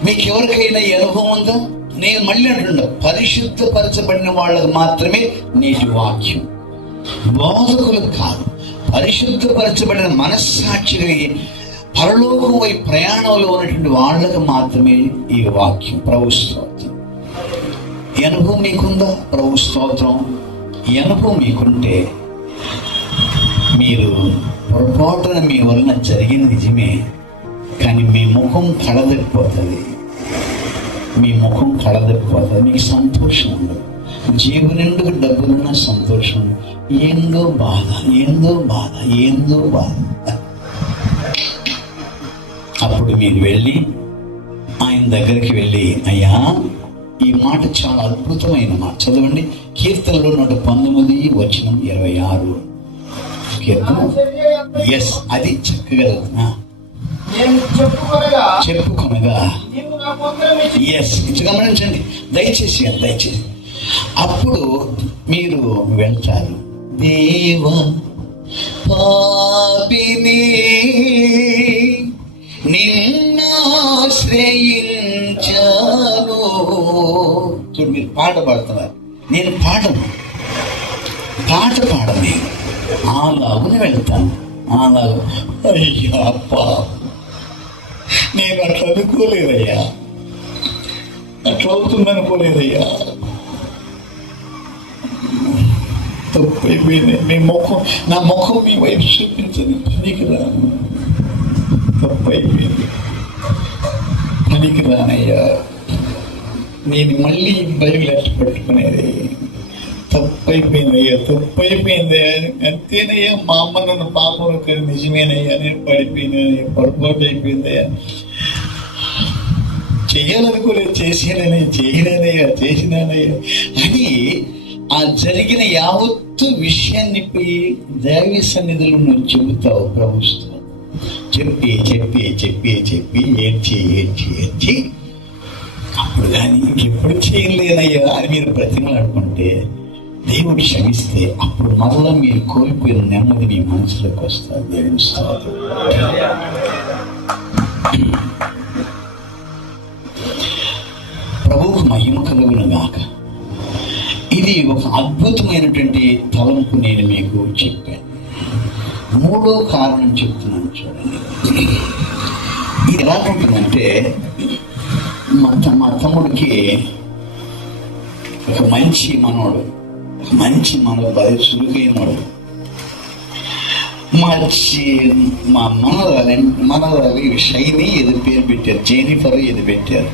మీకు ఎవరికైనా ఈ అనుభవం ఉందా? నేను మళ్ళీ అంటున్నా, పరిశుద్ధపరచబడిన వాళ్ళకు మాత్రమే నేటి వాక్యం, బోధకులకు కాదు. పరిశుద్ధపరచబడిన మనస్సాక్షి పరలోకం వైపు ప్రయాణంలో ఉన్నటువంటి వాళ్ళకు మాత్రమే ఈ వాక్యం. ప్రభు స్తోత్రం. ఈ అనుభవం మీకుందా? ప్రభు స్తోత్రం. ఈ అనుభవం మీకుంటే, మీరు పొరపాటున మీ వలన జరిగిన నిజమే, కానీ మీ ముఖం కళదెక్కిపోతుంది, మీ ముఖం కళదెక్కిపోతుంది, మీకు సంతోషం ఉండదు. జీవు నిండుకు డబ్బులున్న సంతోషం, ఏందో బాధ, ఏందో బాధ, ఏందో బాధ. అప్పుడు మీరు వెళ్ళి ఆయన దగ్గరికి వెళ్ళి, అయ్యా, ఈ మాట చాలా అద్భుతమైన మాట. చదవండి, కీర్తనలో 119 వచనం 26 కీర్తన. ఎస్, అది చక్కగా చెప్పుకొనగా. ఎస్, గమనించండి దయచేసి. అప్పుడు మీరు వెళ్తారు, దేవ పాపిని నిన్నాశ్రయించాను. చూడు, మీరు పాట పాడుతున్నారు, నేను పాడను, పాట పాడని, అలాగుని వెళ్తాను. అలాగూ, అయ్యా అప్పా, నేను అట్లా అనుకోలేదయ్యా, అట్లా అవుతుందనుకోలేదయ్యా, తప్పైపోయింది. నా ముఖం మీ వైపు చూపించదు, పనికిరాను, తప్పైపోయింది, పనికిరానయ్యా, నేను మళ్ళీ బైబిల్ ఎట్లా పట్టుకునేది, తప్పైపోయిందయ్యా, తప్పైపోయిందయ్యా, అంతేనయ్యా, మా అమ్మ నన్ను పాపం కలిగి నిజమేనయ్యా, నేను పడిపోయినాయ్యా, పొరపాటు అయిపోయిందయ్యా, చేయాలనుకోలేదు, చేయలేనయ్యా, చేసినానయ్యా అని ఆ జరిగిన యావత్తు విషయాన్ని పోయి దైవ సన్నిధిలో నువ్వు చెబుతావు ప్రభుత్వం. చెప్పి చెప్పి చెప్పి చెప్పి ఏడ్చి అప్పుడు కానీ ఇంకెప్పుడు చేయలేనయ్యా అని మీరు బ్రతిమలాడుకుంటే దేవుడు క్షమిస్తే అప్పుడు మరలా మీరు కోల్పోయిన నెమ్మది మీ మనసులోకి వస్తారు. దేవుని స్తోత్రం. ప్రభువుకు మహిమ కలుగును గాక. ఇది ఒక అద్భుతమైనటువంటి తలంపు నేను మీకు చెప్పాను. మూడో కారణం చెప్తున్నాను చూడండి. ఇది ఎలా ఉంటుందంటే మా తమ్ముడికి ఒక మంచి మనోడు బలి చురుకైనవాడు. మా మనవరాలి షైని ఏదో పేరు పెట్టారు, జెనిఫర్ ఏదో పెట్టారు.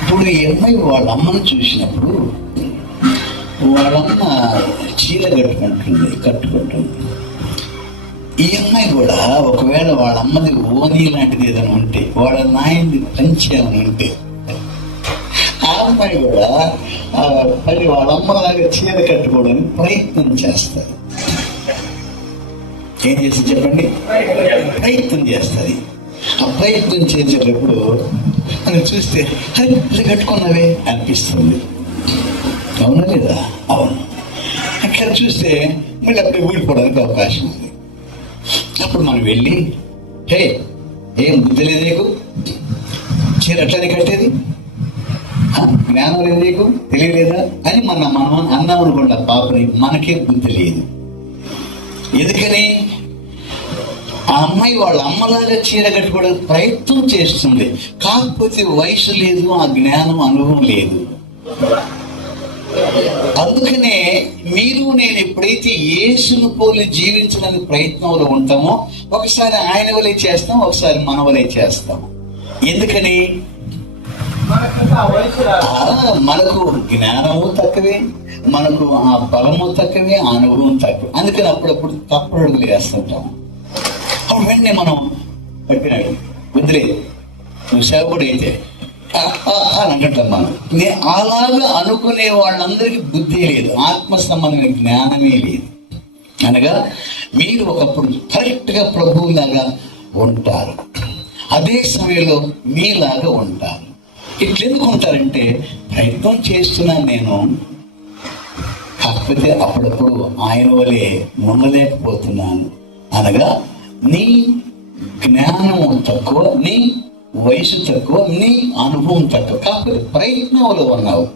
ఇప్పుడు ఈ అమ్మాయి వాళ్ళ అమ్మను చూసినప్పుడు వాళ్ళమ్మ చీర కట్టుకుంటుంది. ఈ అమ్మాయి కూడా ఒకవేళ వాళ్ళ అమ్మది ఓనీ లాంటిది ఏదైనా ఉంటే, వాళ్ళ నాయనది పంచి ఏమైనా ఉంటే, ఆ అమ్మాయి కూడా వాళ్ళ అమ్మలాగా చీర కట్టుకోవడానికి ప్రయత్నం చేస్తారు. ఏం చేసి చెప్పండి? ప్రయత్నం చేస్తుంది. ఆ ప్రయత్నం చేసేటప్పుడు మనం చూస్తే అది కట్టుకున్నవే అనిపిస్తుంది. అవునా లేదా? అవును. అక్కడ చూస్తే మళ్ళీ అప్పుడు ఊడిపోవడానికి అవకాశం ఉంది. అప్పుడు మనం వెళ్ళి, హే ఏం బుద్ధి లేదు నీకు, చీర అట్లనే కట్టేది, జ్ఞానం లేదు నీకు, తెలియలేదా అని మనం అన్నాం అనుకోండి. పాపని మనకే బుద్ధి లేదు. ఎందుకని? ఆ అమ్మాయి వాళ్ళ అమ్మలాగా చీర కట్టుకోవడానికి ప్రయత్నం చేస్తుంది, కాకపోతే వయసు లేదు, ఆ జ్ఞానం అనుభవం లేదు. అందుకనే మీరు నేను ఎప్పుడైతే యేసును పోలి జీవించడానికి ప్రయత్నంలో ఉంటామో ఒకసారి ఆయన వలే చేస్తాం, ఒకసారి మన వలే చేస్తాం. ఎందుకని? మనకు జ్ఞానము తక్కువే, మనకు ఆ బలము తక్కువే, ఆ అనుభవం తక్కువే. అందుకని అప్పుడప్పుడు తప్పుడు అడుగులు వేస్తుంటాం. అప్పుడు వెంటనే మనం పట్టినాడు వదిలే, నువ్వు సేవకుడు అయితే అని అంటుంటాం. మనం అలాగా అనుకునే వాళ్ళందరికీ బుద్ధి లేదు, ఆత్మ సంబంధమైన జ్ఞానమే లేదు. అనగా మీరు ఒకప్పుడు కరెక్ట్గా ప్రభువులాగా ఉంటారు, అదే సమయంలో మీలాగా ఉంటారు. ఇట్లెందుకు ఉంటారంటే, ప్రయత్నం చేస్తున్నాను నేను, కాకపోతే అప్పుడప్పుడు ఆయన వలె ఉండలేకపోతున్నాను. అనగా నీ జ్ఞానము తక్కువ, నీ వయసు తక్కువ, నీ అనుభవం తక్కువ, కాకపోతే ప్రయత్నంలో ఉన్నావు.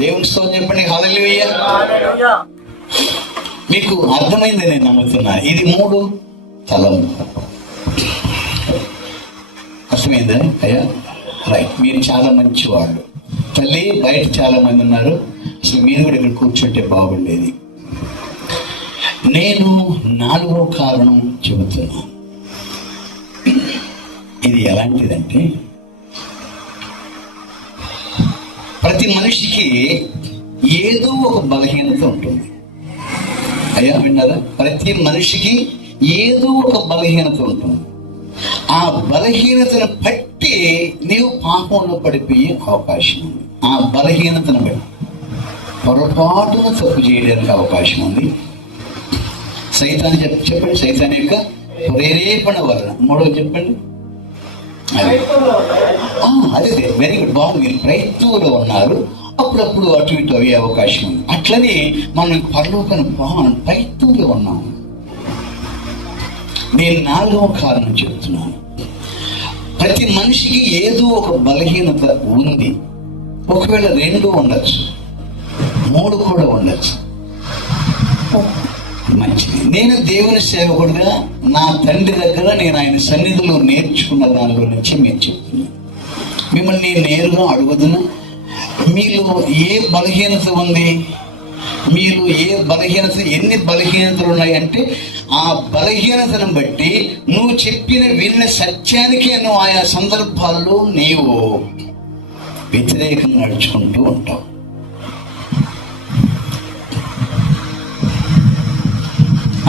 దేవుని స్తోత్రం చెప్పండి. హల్లెలూయా. మీకు అర్థమైంది నేను నమ్ముతున్నా. ఇది 3 తలంపు. అర్థమైందని అయ్యా? రైట్. మీరు చాలా మంచి వాళ్ళు. తల్లి బయట చాలా మంది ఉన్నారు, అసలు మీరు కూడా ఇక్కడ కూర్చుంటే బాగుండేది. నేను 4వ కారణం చెబుతున్నా. ఇది ఎలాంటిదంటే, ప్రతి మనిషికి ఏదో ఒక బలహీనత ఉంటుంది. అయ్యా విన్నారా? ప్రతి మనిషికి ఏదో ఒక బలహీనత ఉంటుంది. ఆ బలహీనతను బట్టి నీవు పాపంలో పడిపోయే అవకాశం ఉంది. ఆ బలహీనతను బట్టి పొరపాటున తప్పు చేయడానికి అవకాశం ఉంది. సైతాన్ని చెప్పండి. సైతాన్ యొక్క ప్రేరేపణ వలన. 3వ చెప్పండి. అదే వెరీ గుడ్, బాగుంది. మీరు ప్రయత్నంలో ఉన్నారు, అప్పుడప్పుడు అటు ఇటు అయ్యే అవకాశం ఉంది. అట్లనే మనం పరలోకాన్ని ప్రయత్నంలో ఉన్నాము. నేను 4వ కారణం చెప్తున్నాను. ప్రతి మనిషికి ఏదో ఒక బలహీనత ఉంది. ఒకవేళ 2 ఉండొచ్చు, 3 కూడా ఉండొచ్చు. మంచిది. నేను దేవుని సేవకుడుగా నా తండ్రి దగ్గర నేను ఆయన సన్నిధిలో నేర్చుకున్న దానిలో నుంచి నేను చెప్తున్నాను. మిమ్మల్ని నేను నేరుగా అడుగుతున్నా, మీలో ఏ బలహీనత ఉంది? మీరు ఏ బలహీనత, ఎన్ని బలహీనతలు ఉన్నాయంటే ఆ బలహీనతను బట్టి నువ్వు విన్న సత్యానికి నువ్వు ఆయా సందర్భాల్లో నీవు వ్యతిరేకంగా నడుచుకుంటూ ఉంటావు.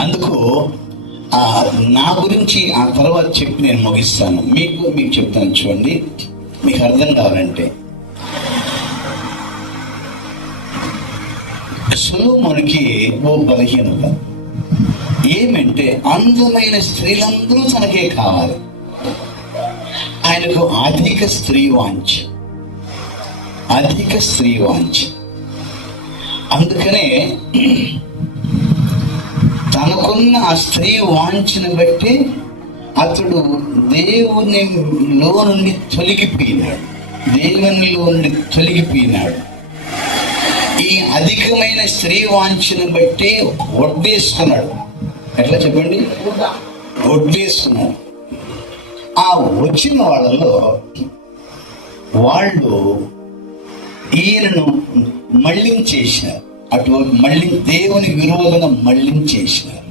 అందుకు నా గురించి ఆ తర్వాత చెప్పి నేను ముగిస్తాను. మీకు చెప్తాను చూడండి, మీకు అర్థం కావాలంటే. సొలొమోనుకి ఓ బలహీనత ఏమంటే అందమైన స్త్రీలందరూ తనకే కావాలి. ఆయనకు అధిక స్త్రీ వాంఛ. అందుకనే తనకున్న ఆ స్త్రీ వాంఛను బట్టి అతడు దేవునిలో నుండి తొలగిపోయినాడు. ఈ అధికమైన స్త్రీ వాంఛను బట్టి ఒడ్డేసుకున్నాడు. ఎట్లా చెప్పండి? ఒడ్డేసుకున్నాడు. ఆ వచ్చిన వాళ్ళలో వాళ్ళు ఈయనను మళ్ళించేసినారు. అటువంటి దేవుని విరోధంగా మళ్ళించేసినారు.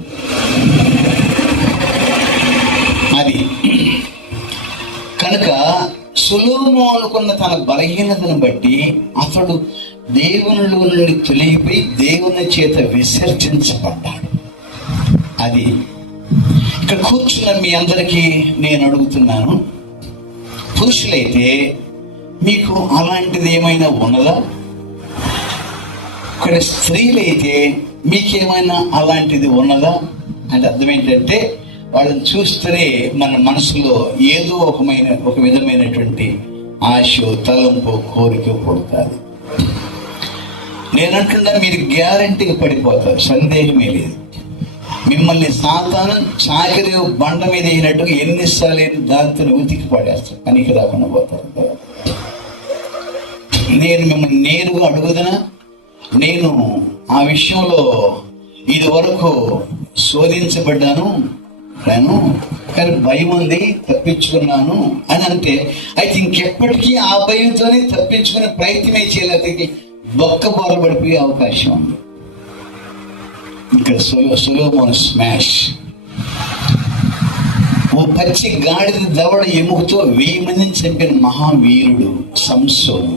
అది కనుక సొలొమోనుకున్న తన బలహీనతను బట్టి అతడు దేవునిలో నుండి తొలగిపోయి దేవుని చేత విసర్జించబడ్డాడు. అది ఇక్కడ కూర్చున్న మీ అందరికీ నేను అడుగుతున్నాను, పురుషులైతే మీకు అలాంటిది ఏమైనా ఉన్నదా? ఇక్కడ స్త్రీలైతే మీకేమైనా అలాంటిది ఉన్నదా? అంటే అర్థం ఏంటంటే వాళ్ళని చూస్తేనే మన మనసులో ఏదో ఒక విధమైనటువంటి ఆశ, తలంపు, కోరిక పుడతాది. నేనంటున్నా మీరు గ్యారంటీగా పడిపోతారు, సందేహమే లేదు. మిమ్మల్ని సాతాను చాకరి బండ మీద అయినట్టుగా ఎన్నిసార్లు దాంతో ఉతికి పడేస్తారు, పనికి రాకుండా పోతారు. నేను మిమ్మల్ని నేరుగా అడుగుదనా? నేను ఆ విషయంలో ఇది వరకు శోధించబడ్డాను కానీ భయం ఉంది, తప్పించుకున్నాను అని అంటే అయితే ఇంకెప్పటికీ ఆ భయంతోనే తప్పించుకునే ప్రయత్నమే చేయలేక బొక్క బోరబడిపోయే అవకాశం ఉంది. ఇక్కడ సొలొమోను స్మాష్. ఓ పచ్చి గాడిద దవడ ఎముకతో 1000 మందిని చంపిన మహావీరుడు సంసోను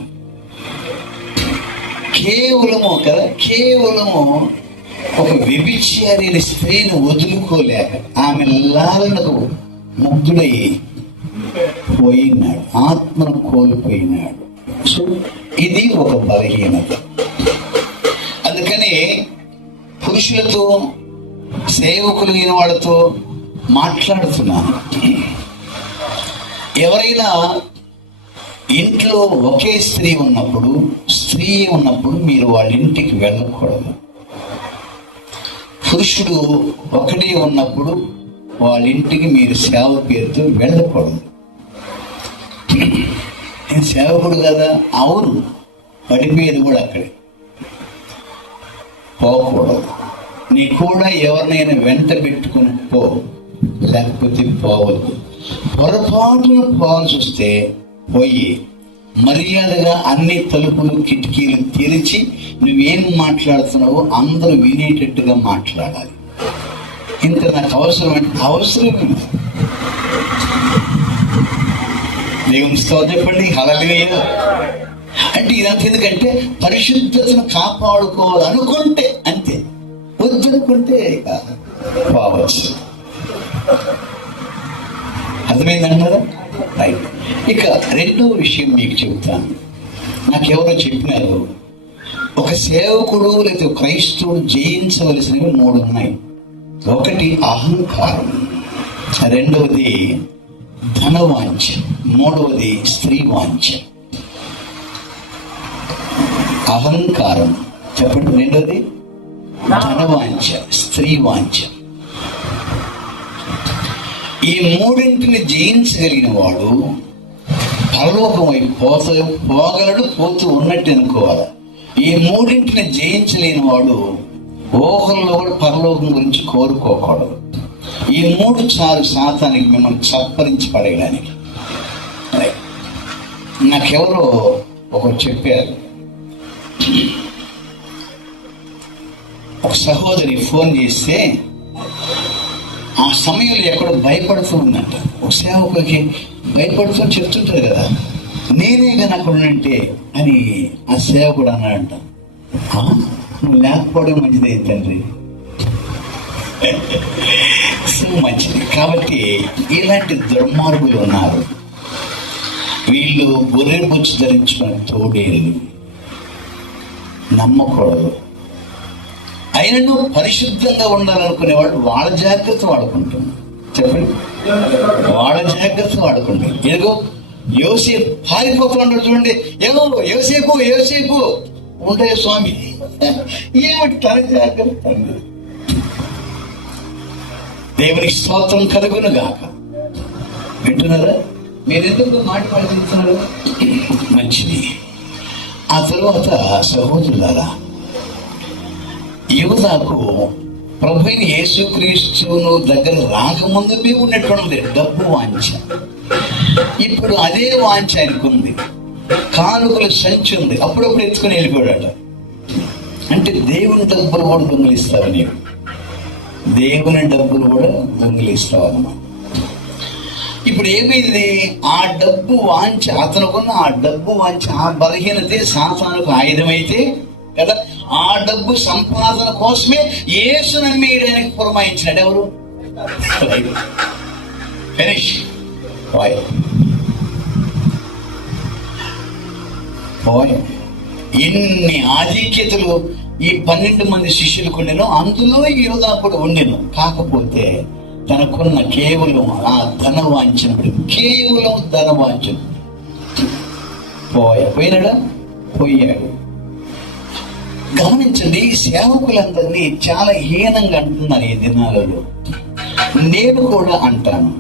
కేవలము ఒక వ్యభిచారి స్త్రీని వదులుకోలేక ఆమె లాలనకు ముగ్ధుడై పోయినాడు, ఆత్మను కోల్పోయినాడు. సో ఇది ఒక బలహీనత. అందుకనే పురుషులతో, సేవకులు అయిన వాళ్ళతో మాట్లాడుతున్నాను. ఎవరైనా ఇంట్లో ఒకే స్త్రీ ఉన్నప్పుడు మీరు వాళ్ళ ఇంటికి వెళ్ళకూడదు. పురుషుడు ఒకటే ఉన్నప్పుడు వాళ్ళ ఇంటికి మీరు సేవ పేరుతో వెళ్ళకూడదు. నేను సేవకుడు కదా, అవును, పడిపోయేది కూడా అక్కడే. పోకూడదు. నీ కూడా ఎవరినైనా వెంట పెట్టుకుని పో, లేకపోతే పోవద్దు. పొరపాటును పోవాల్సి వస్తే పోయి మర్యాదగా అన్ని తలుపులు కిటికీలు తెరిచి నువ్వేం మాట్లాడుతున్నావో అందరూ వినేటట్టుగా మాట్లాడాలి. ఇంత నాకు అవసరం దేవుని స్తోత్రం చెప్పండి, హల్లెలూయా. అంటే ఇదంతా ఎందుకంటే పరిశుద్ధతను కాపాడుకోవాలనుకుంటే అంతే, వద్దనుకుంటే పోవచ్చు. అర్థమైందన్నారా? రైట్. ఇక రెండో విషయం మీకు చెబుతాను. నాకెవరో చెప్పినారు, ఒక సేవకుడు లేదా క్రైస్తవుడు జయించవలసినవి 3 ఉన్నాయి. ఒకటి అహంకారం, రెండవది ధనవాంఛ, మూడవది స్త్రీ వాంఛ. అహంకారం చెప్పండి, రెండవది ధనవాంఛ, స్త్రీ వాంఛ. ఈ మూడింటిని జయించగలిగిన వాడు పరలోకం వైపు పోగలడు, పోతూ ఉన్నట్టు అనుకోవాలి. ఈ మూడింటిని జయించలేని వాడు ఊహల్లో కూడా పరలోకం గురించి కోరుకోకూడదు. ఈ 3 చాలు సాతానికి మిమ్మల్ని చప్పరించి పడేయడానికి. నాకెవరో ఒకరు చెప్పారు, ఒక సహోదరి ఫోన్ చేస్తే ఆ సమయంలో ఎక్కడో భయపడుతూ ఉందంట. ఒక సేవకులకి భయపడుతూ చెప్తుంటారు కదా, నేనే కానీ అక్కడ ఉన్నంటే అని ఆ సేవకుడు అన్నాడంట. నువ్వు లేకపోవడం మంచిదే తండ్రి, మంచిది. కాబట్టి ఇలాంటి దుర్మార్గులు ఉన్నారు. వీళ్ళు గొర్రె బుచ్చు ధరించుకున్న తోడేళ్ళు, నమ్మకూడదు. అయినను పరిశుద్ధంగా ఉండాలనుకునే వాళ్ళు వాళ్ళ జాగ్రత్త వాడుకుంటున్నారు. చెప్పండి, వాళ్ళ జాగ్రత్త వాడుకుంటారు. ఏదో యోసేపు పారిపోతూ ఉంటాడు చూడండి. ఏమో యోసేపు యోసేపు ఉంటాయి స్వామి, ఏమిటి తన జాగ్రత్త. దేవునికి స్తోత్రం కలుగును గాక. వింటున్నారా? మీరు ఎందుకు మాట పడుతున్నారు? మంచిది. ఆ తరువాత సహోదరులారా, యూదాకు ప్రభువైన యేసుక్రీస్తును దగ్గర రాకముందుకే ఉన్నటువంటి డబ్బు వాంఛ, ఇప్పుడు అదే వాంఛ ఆయనకుంది. కానుకల సంచి ఉంది, అప్పుడప్పుడు ఎత్తుకుని వెళ్ళిపోయాడట. అంటే దేవుని డబ్బులు కూడా దొంగిలిస్తావు నీవు, దేవుని డబ్బులు కూడా దొంగిలిస్తావు అన్నమాట. ఇప్పుడు ఏమైంది? ఆ డబ్బు వాంఛ, అతనుకున్న ఆ డబ్బు వాంఛ, ఆ బలహీనతే సాతానుకు ఆయుధమైతే కదా. ఆ డబ్బు సంపాదన కోసమే యేసు నమ్మేయడానికి పురమాయించినాడు. ఎవరు? ఫినిష్. ఎన్ని ఆధిక్యతలు ఈ 12 మంది శిష్యులకు ఉండెనో అందులో యూదా కూడా ఉండెను. కాకపోతే తనకున్న కేవలం ఆ ధనవాంఛనుడు, కేవలం ధనవాంఛను పోయినాడా? పోయాడు. గమనించండి, సేవకులందరినీ చాలా హీనంగా అంటున్నారు ఈ దినాలలో. నేను కూడా అంటాను,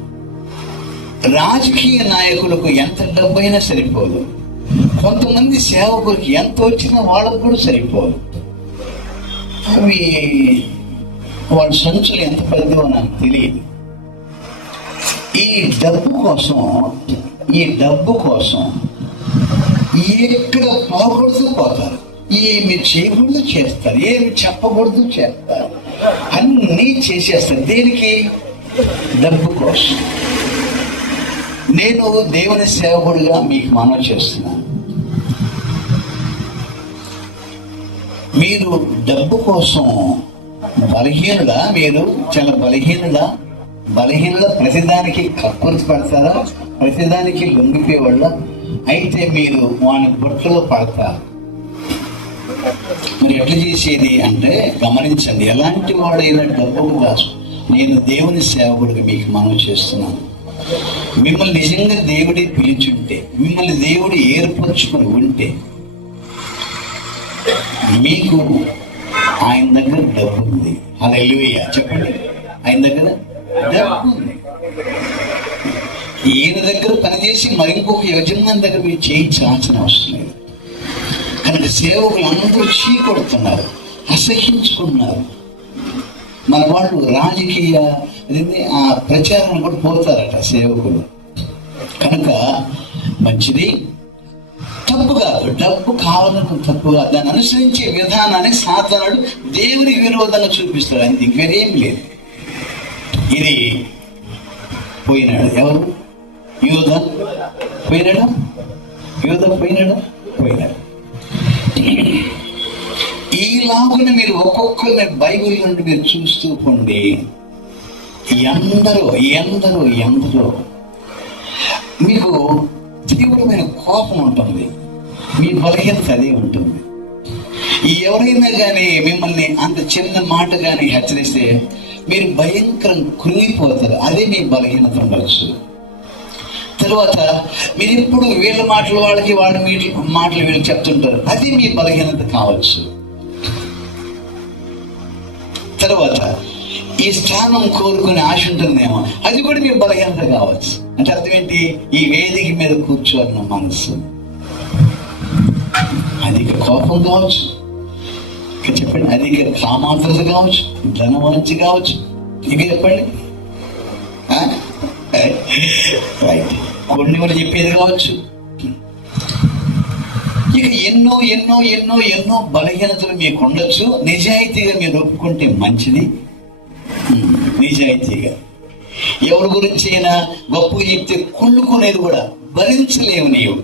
రాజకీయ నాయకులకు ఎంత డబ్బైనా సరిపోదు, కొంతమంది సేవకులకి ఎంత వచ్చినా వాళ్ళకు కూడా సరిపోదు. అవి వాళ్ళ సంచులు ఎంత పెద్దవో నాకు తెలియదు. ఈ డబ్బు కోసం ఎక్కడ పోకూడదు పోతారు, ఏమి చేయకూడదు చేస్తారు, ఏమి చెప్పకూడదు చేస్తారు, అన్నీ చేసేస్తారు. దేనికి? డబ్బు కోసం. నేను దేవుని సేవకుడిగా మీకు మనవి చేస్తున్నాను, మీరు డబ్బు కోసం బలహీనుడా? మీరు చాలా బలహీనుడా? ప్రతిదానికి కక్కుర్తి పడతారా? ప్రతిదానికి లొంగిపోయేవాళ్ళ? అయితే మీరు వాని బుట్టలో పడతారు. మరి ఎట్లా చేసేది అంటే గమనించండి, ఎలాంటి వాడైనా డబ్బుకు దాసు. నేను దేవుని సేవకుడికి మీకు మనవి చేస్తున్నాను, మిమ్మల్ని నిజంగా దేవుడి పిలిచుంటే, మిమ్మల్ని దేవుడు ఏర్పరచుకుని ఉంటే, మీకు ఆయన దగ్గర డబ్బు ఉంది. హల్లెలూయా చెప్పండి. ఆయన దగ్గర డబ్బు ఉంది. ఈయన దగ్గర పనిచేసి మరింకొక యజమాని దగ్గర మీరు చేయించాల్సిన అవసరం లేదు. కనుక సేవకులు అందరూ చీకొడుతున్నారు, అసహించుకున్నారు. మన వాళ్ళు రాజకీయ ఆ ప్రచారం కూడా పోతారట సేవకులు. కనుక మంచిది, తప్పు కాదు. డబ్బు కావాలనుకున్న తప్పు కాదు. దాన్ని అనుసరించే విధానాన్ని సాతానుడు దేవునికి విరోధంగా చూపిస్తాడు. అది ఇంకేం లేదు. ఇది పోయినాడు. ఎవరు? యూదా పోయినాడా? పోయినాడు. ఈలాగున మీరు ఒక్కొక్కరిని బైబిల్ నుండి మీరు చూస్తూ పోండి. ఎందరో మీకు తీవ్రమైన కోపం ఉంటుంది, మీ బలహీనత అదే ఉంటుంది. ఎవరైనా కానీ మిమ్మల్ని అంత చిన్న మాట కానీ హెచ్చరిస్తే మీరు భయంకరంగా కృంగిపోతారు. అదే మీ బలహీనత ఉండొచ్చు. తర్వాత మీరు ఎప్పుడు వీళ్ళ మాటలు వాళ్ళకి, వాళ్ళ మాటలు వీళ్ళకి చెప్తుంటారు. అది మీ బలహీనత కావచ్చు. తర్వాత ఈ స్థానం కోరుకునే ఆశ ఉంటుందేమో, అది కూడా మీ బలహీనత కావచ్చు. అంటే అర్థం ఏంటి? ఈ వేదిక మీద కూర్చోన్న మనసు, అధిక కోపం కావచ్చు, చెప్పండి, అధిక కామాంతరత కావచ్చు, ధనవాంఛ కావచ్చు, ఇంకా చెప్పండి, రైట్, కొన్ని వాళ్ళు చెప్పేది కావచ్చు. ఇక ఎన్నో బలహీనతలు మీకు ఉండొచ్చు. నిజాయితీగా మీరు ఒప్పుకుంటే మంచిది. నిజాయితీగా ఎవరి గురించి అయినా గొప్పగా చెప్తే కుళ్ళుకునేది కూడా భరించలేవు నీవు.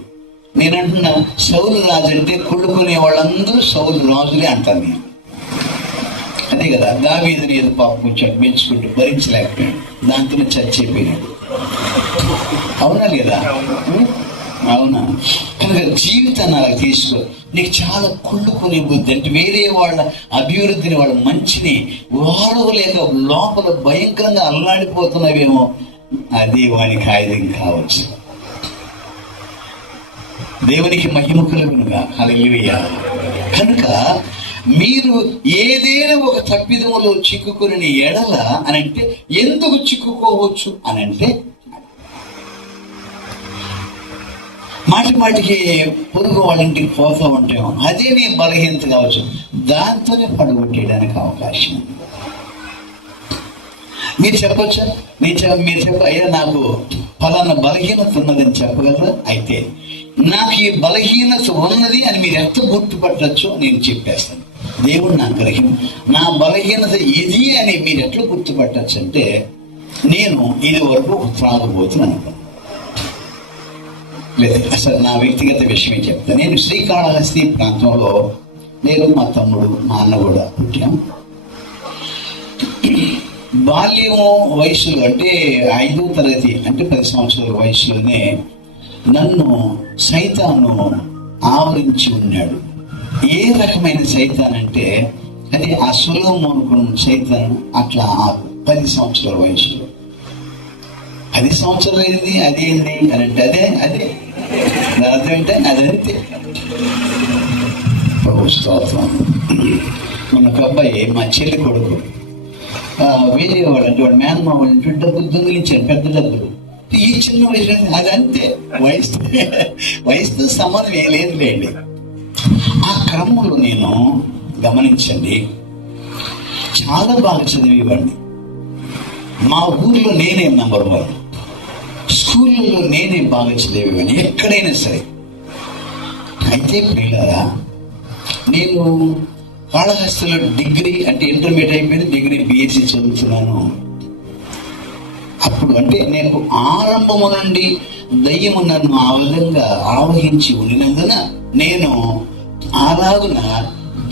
నేనంటున్నా, సౌలు రాజు అంటే కుళ్ళుకునే వాళ్ళందరూ సౌలు రాజులే అంటాను నేను. అదే కదా, దావీదుని ఏదో పాపం కొంచెం మెచ్చుకుంటూ భరించలేకపోయాడు, దాంతో చచ్చిపోయినాడు. అవునా లేదా? అవునా? కనుక జీవితాన్ని అలా తీసుకో. నీకు చాలా కుళ్ళుకునే బుద్ధి అంటే వేరే వాళ్ళ అభివృద్ధిని, వాళ్ళ మంచిని వాడవలేక లోపల భయంకరంగా అల్లాడిపోతున్నవేమో, అది వానికి ఆయుధం కావచ్చు. దేవునికి మహిమ కలుగునుగా. హల్లెలూయా. కనుక మీరు ఏదైనా ఒక తప్పిదములో చిక్కుకుని ఎడల అని అంటే, ఎందుకు చిక్కుకోవచ్చు అని అంటే, మాటికి పొరుగు వాళ్ళ ఇంటికి పోతూ ఉంటాం, అదే నీ బలహీనత కావచ్చు, దాంతోనే పడగొట్టేయడానికి అవకాశం ఉంది. మీరు చెప్పొచ్చా? మీరు చెప్ప అయ్యా నాకు ఫలానా బలహీనత ఉన్నదని చెప్పగలరా? అయితే నాకు ఈ బలహీనత ఉన్నది అని మీరు ఎంత గుర్తుపట్టచ్చో నేను చెప్పేస్తాను. దేవుడు నా గ్రహం, నా బలహీనత ఇది అని మీరు ఎట్లా గుర్తుపట్టచ్చు అంటే, నేను ఇది వరకు త్రాగబోతున్నాను. లేదు, అసలు నా వ్యక్తిగత విషయమే చెప్తాను. నేను శ్రీకాళహస్తి ప్రాంతంలో, నేను మా తమ్ముడు మా అన్న కూడా పుట్టాం. బాల్యం వయసులో అంటే 5వ తరగతి అంటే 10 సంవత్సరాల వయసులోనే నన్ను సైతాను ఆవరించి ఉన్నాడు. ఏ రకమైన సైతాన్ అంటే, అది ఆ సొలొమోను సైతాన్. అట్లా 10 సంవత్సరాల వయసులో, 10 సంవత్సరాలు అయింది అదేంది అని అంటే, అదే దాని అర్థం ఏంటంటే అదంతే. స్తోత్రం. మన ఒక అబ్బాయి, మా చెల్లి కొడుకు, వేరే వాడు అంటే వాడు మేనమా వాళ్ళు డబ్బులు దొంగిలించారు, పెద్ద డబ్బులు. ఈ చిన్న వయసు అదంతే, వయసుతో సంబంధం ఏం లేదులేండి. ఆ క్రమంలో నేను గమనించండి, చాలా బాగా చదివేవాడిని. మా ఊర్లో నేనే నంబర్ 1, స్కూళ్ళలో నేనే బాగా చదివేవాడిని, ఎక్కడైనా సరే. అయితే ప్రియులారా, నేను కాళహస్తిలో డిగ్రీ అంటే ఇంటర్మీడియట్ అయిపోయింది, డిగ్రీ BSc చదువుతున్నాను. అప్పుడు అంటే నేను ఆరంభము నుండి దయ్యము నన్ను ఆ విధంగా ఆవహించి ఉండినందున, నేను అలాగున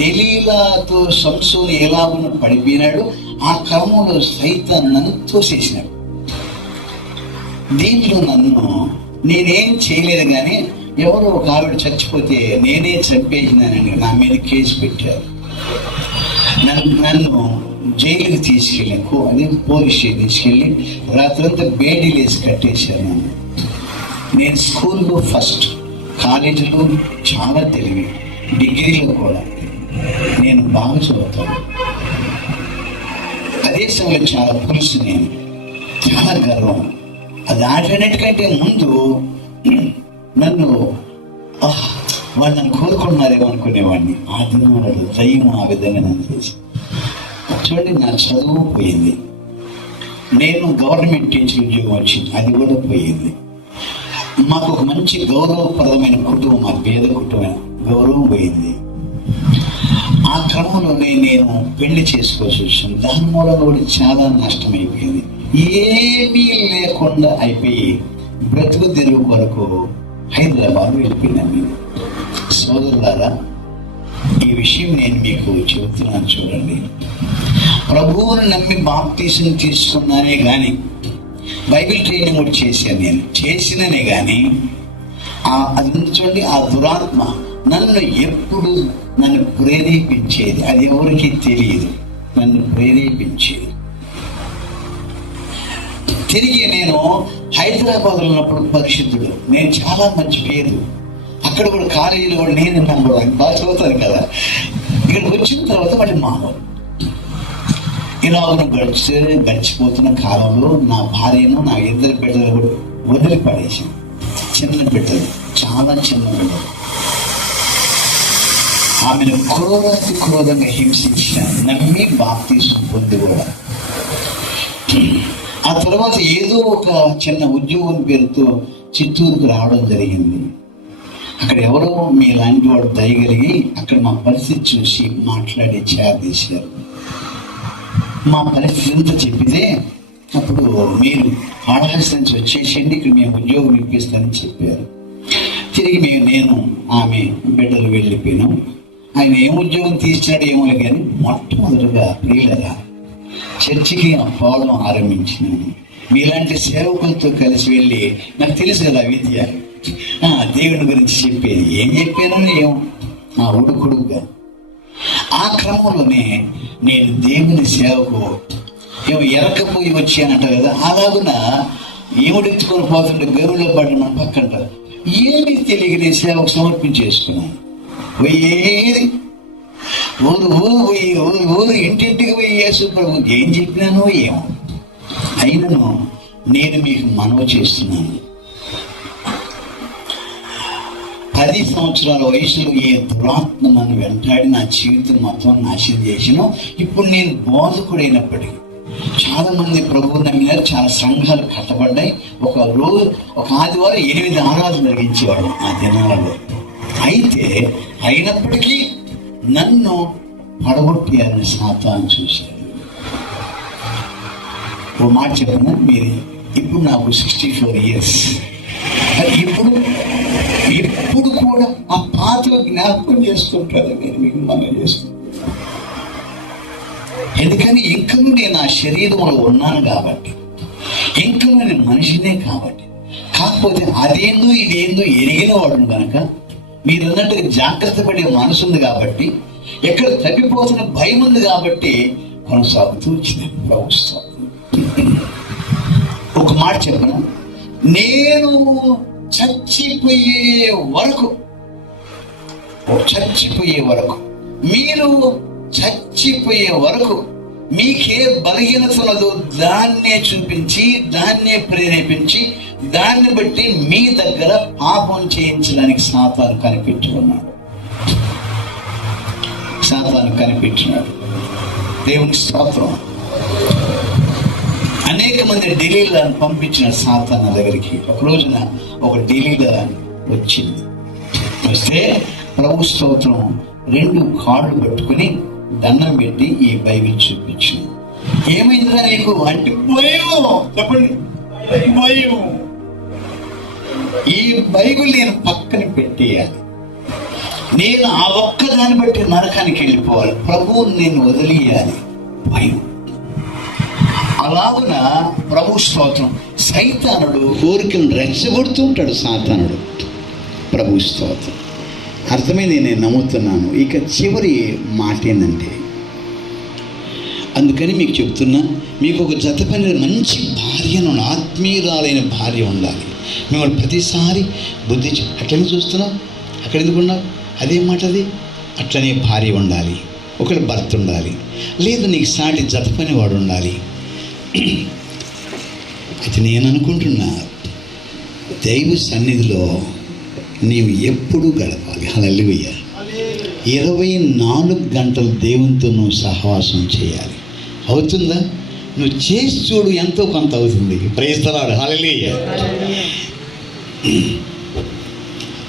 డెలీలాతో సంసోను ఎలాగున పడిపోయినాడు, ఆ క్రమంలో సైతాను నన్ను తోసేసినాడు. దీంట్లో నన్ను నేనేం చేయలేదు, కానీ ఎవరో ఒక ఆవిడ చచ్చిపోతే నేనే చంపేసినానని నా మీద కేసు పెట్టారు. నన్ను జైలుకి తీసుకెళ్ళి, అదే పోలీస్ స్టేషన్ తీసుకెళ్ళి రాత్రంతా బేడీలు వేసి కట్టేశాను. నేను స్కూల్లో ఫస్ట్, కాలేజీలో చాలా తెలివి, డిగ్రీలో కూడా నేను బాగా చదువుతాను. అదే సమయంలో చాలా పులుసు, నేను చాలా గర్వం. అది ఆటన్నిటికంటే ముందు నన్ను వాళ్ళు నన్ను కోరుకున్నారేమో అనుకునేవాడిని. ఆ దినాలు దయ్యం ఆ విధంగా నన్ను చేసి చూడండి, నా చదువు పోయింది. నేను గవర్నమెంట్ టీచర్ ఉద్యోగం వచ్చింది, అది కూడా పోయింది. మాకు ఒక మంచి గౌరవప్రదమైన కుటుంబం, మా పేద కుటుంబం, గౌరవం పోయింది. ఆ క్రమంలోనే నేను పెళ్లి చేసుకోవాల్సి వచ్చింది. దాని మూలంగా కూడా చాలా నష్టం అయిపోయింది. ఏమీ లేకుండా అయిపోయి బ్రతుకు తెరువు కొరకు హైదరాబాద్ వెళ్ళిపోయినాను. సోదరులారా, ఈ విషయం నేను మీకు చెబుతున్నాను చూడండి. ప్రభువుని నమ్మి బాప్తీసం తీసుకున్నానే కానీ, బైబిల్ ట్రైనింగ్ కూడా చేశాను, నేను చేసిననే కానీ అది చూడండి, ఆ దురాత్మ నన్ను ప్రేరేపించేది. అది ఎవరికి తెలియదు, నన్ను ప్రేరేపించేది. తిరిగి నేను హైదరాబాద్ ఉన్నప్పుడు పరిశుద్ధుడు, నేను చాలా మంచి పేరు, అక్కడ కూడా కాలేజీలో కూడా నేను నంబర్ 1 బాగా చదువుతాను కదా. ఇక్కడికి వచ్చిన తర్వాత మళ్ళీ మామూలు ఇలాగ గడిచిపోతున్న కాలంలో నా భార్యను, నా 2 బిడ్డలు కూడా వదిలిపడేసి, చిన్న బిడ్డలు, చాలా చిన్న బిడ్డలు, ఆమెను క్రూరంగా హింసించిన, నమ్మి బాప్తీసం పొంది కూడా. ఆ తర్వాత ఏదో ఒక చిన్న ఉద్యోగం పేరుతో చిత్తూరుకు రావడం జరిగింది. అక్కడ ఎవరో మీలాంటి వాడు దయగలిగి అక్కడ మా పరిస్థితి చూసి మాట్లాడి చేరదీశారు. మా పరిస్థితి ఎంత చెప్పితే, అప్పుడు మీరు కాళహస్తి నుంచి వచ్చేసేయండి, ఇక్కడ మేము ఉద్యోగం ఇప్పిస్తానని చెప్పారు. తిరిగి నేను ఆమె బిడ్డలు వెళ్ళిపోయినాం. ఆయన ఏం ఉద్యోగం తీసినాడు ఏమో కానీ, మొట్టమొదటిగా ప్రియులరా చర్చికి పోవడం ఆరంభించినాను. మీలాంటి సేవకులతో కలిసి వెళ్ళి, నాకు తెలుసు కదా విద్య, దేవుని గురించి చెప్పేది ఏం చెప్పానో ఏమో ఉడుకుడుగా. ఆ క్రమంలోనే నేను దేవుని సేవకు ఎరకపోయి వచ్చానంట కదా, అలాగున ఏముడెత్తుకొని పోతుంటే గరువులో పడిన పక్కంట ఏమీ తెలియక నేను సేవకు సమర్పించేసుకున్నాను. పోయేది ఊరు ఇంటింటికి పోయి యేసు ప్రభు ఏం చెప్పినానో ఏమో. అయినను నేను మీకు మనవి చేస్తున్నాను, 10 సంవత్సరాల వయసులో ఏ దురాత్మ నన్ను వెంటాడి నా జీవితం మొత్తం నాశనం చేసినో, ఇప్పుడు నేను బోధకుడైనప్పటికీ చాలా మంది ప్రభువు నమ్మినారు, చాలా సంఘాలు కట్టబడ్డాయి. ఒక ఆదివారం 8 ఆరాధనలు జరిగించేవాడు ఆ దినాలలో. అయితే అయినప్పటికీ నన్ను పడగొట్టారని సాతాను చూశాడు. ఓ మాట చెప్పిన మీరు, ఇప్పుడు నాకు 64 years. ఇప్పుడు కూడా ఆ పాత జ్ఞాపకం చేసుకుంటారు. నేను మీకు మనం చేసుకుంటాను. ఎందుకని ఇంకను నేను ఆ శరీరంలో ఉన్నాను కాబట్టి, ఇంకను నేను మనిషినే కాబట్టి. కాకపోతే అదేందో ఇదేందో ఎరిగిన వాడును కనుక మీరు అన్నట్టుగా జాగ్రత్త పడే మనసు ఉంది కాబట్టి, ఎక్కడ తప్పిపోతున్న భయం ఉంది కాబట్టి కొనసాగుతూ వచ్చింది ప్రభుత్వం. ఒక మాట చెప్పను, నేను చచ్చిపోయే వరకు మీరు చచ్చిపోయే వరకు మీకే బలహీనత ఉన్నదో దాన్నే చూపించి, దాన్నే ప్రేరేపించి, దాన్ని బట్టి మీ దగ్గర పాపం చేయించడానికి సాతాను కనిపెట్టుకున్నాడు. దేవుని స్తోత్రం. అనేక మంది ఢిల్లీలను పంపించిన సాతాను దగ్గరికి. ఒక రోజున ఒక ఢిల్లీలో వచ్చింది. వస్తే ప్రభు స్తోత్రం 2 కాళ్ళు పట్టుకుని దండం పెట్టి ఈ బైబిల్ చూపించింది. ఏమైందిరా నీకు అంటే భయం. చెప్పండి, భయం. ఈ బైబిల్ నేను పక్కన పెట్టేయాలి, నేను ఆ ఒక్కదాన్ని బట్టి నరకానికి వెళ్ళిపోవాలి, ప్రభువుని నేను వదిలేయాలి. భయం. అలాగున ప్రభు స్తోత్రం. సైతానుడు కోరికలను రెచ్చగొడుతూ ఉంటాడు. సాతానుడు ప్రభు స్తోత్రం. అర్థమైంది, నేను నమ్ముతున్నాను. ఇక చివరి మాట ఏంటంటే, అందుకని మీకు చెప్తున్నా, మీకు ఒక జత పని మంచి భార్యను, ఆత్మీయురాలైన భార్య ఉండాలి. మిమ్మల్ని ప్రతిసారి బుద్ధి అట్లనే చూస్తున్నావు, అక్కడ ఎందుకున్నావు, అదేం మాట అది, అట్లనే భార్య ఉండాలి, ఒకటి భర్త ఉండాలి, లేదు నీకు సాటి జత పని వాడు ఉండాలి. అయితే నేను అనుకుంటున్నా, దైవ సన్నిధిలో నీవు ఎప్పుడు గడపాలి. హల్లెలూయా. 24 గంటలు దేవునితో నువ్వు సహవాసం చేయాలి. అవుతుందా? నువ్వు చేసి చూడు, ఎంతో కొంత అవుతుంది. Praise the lord. హల్లెలూయా.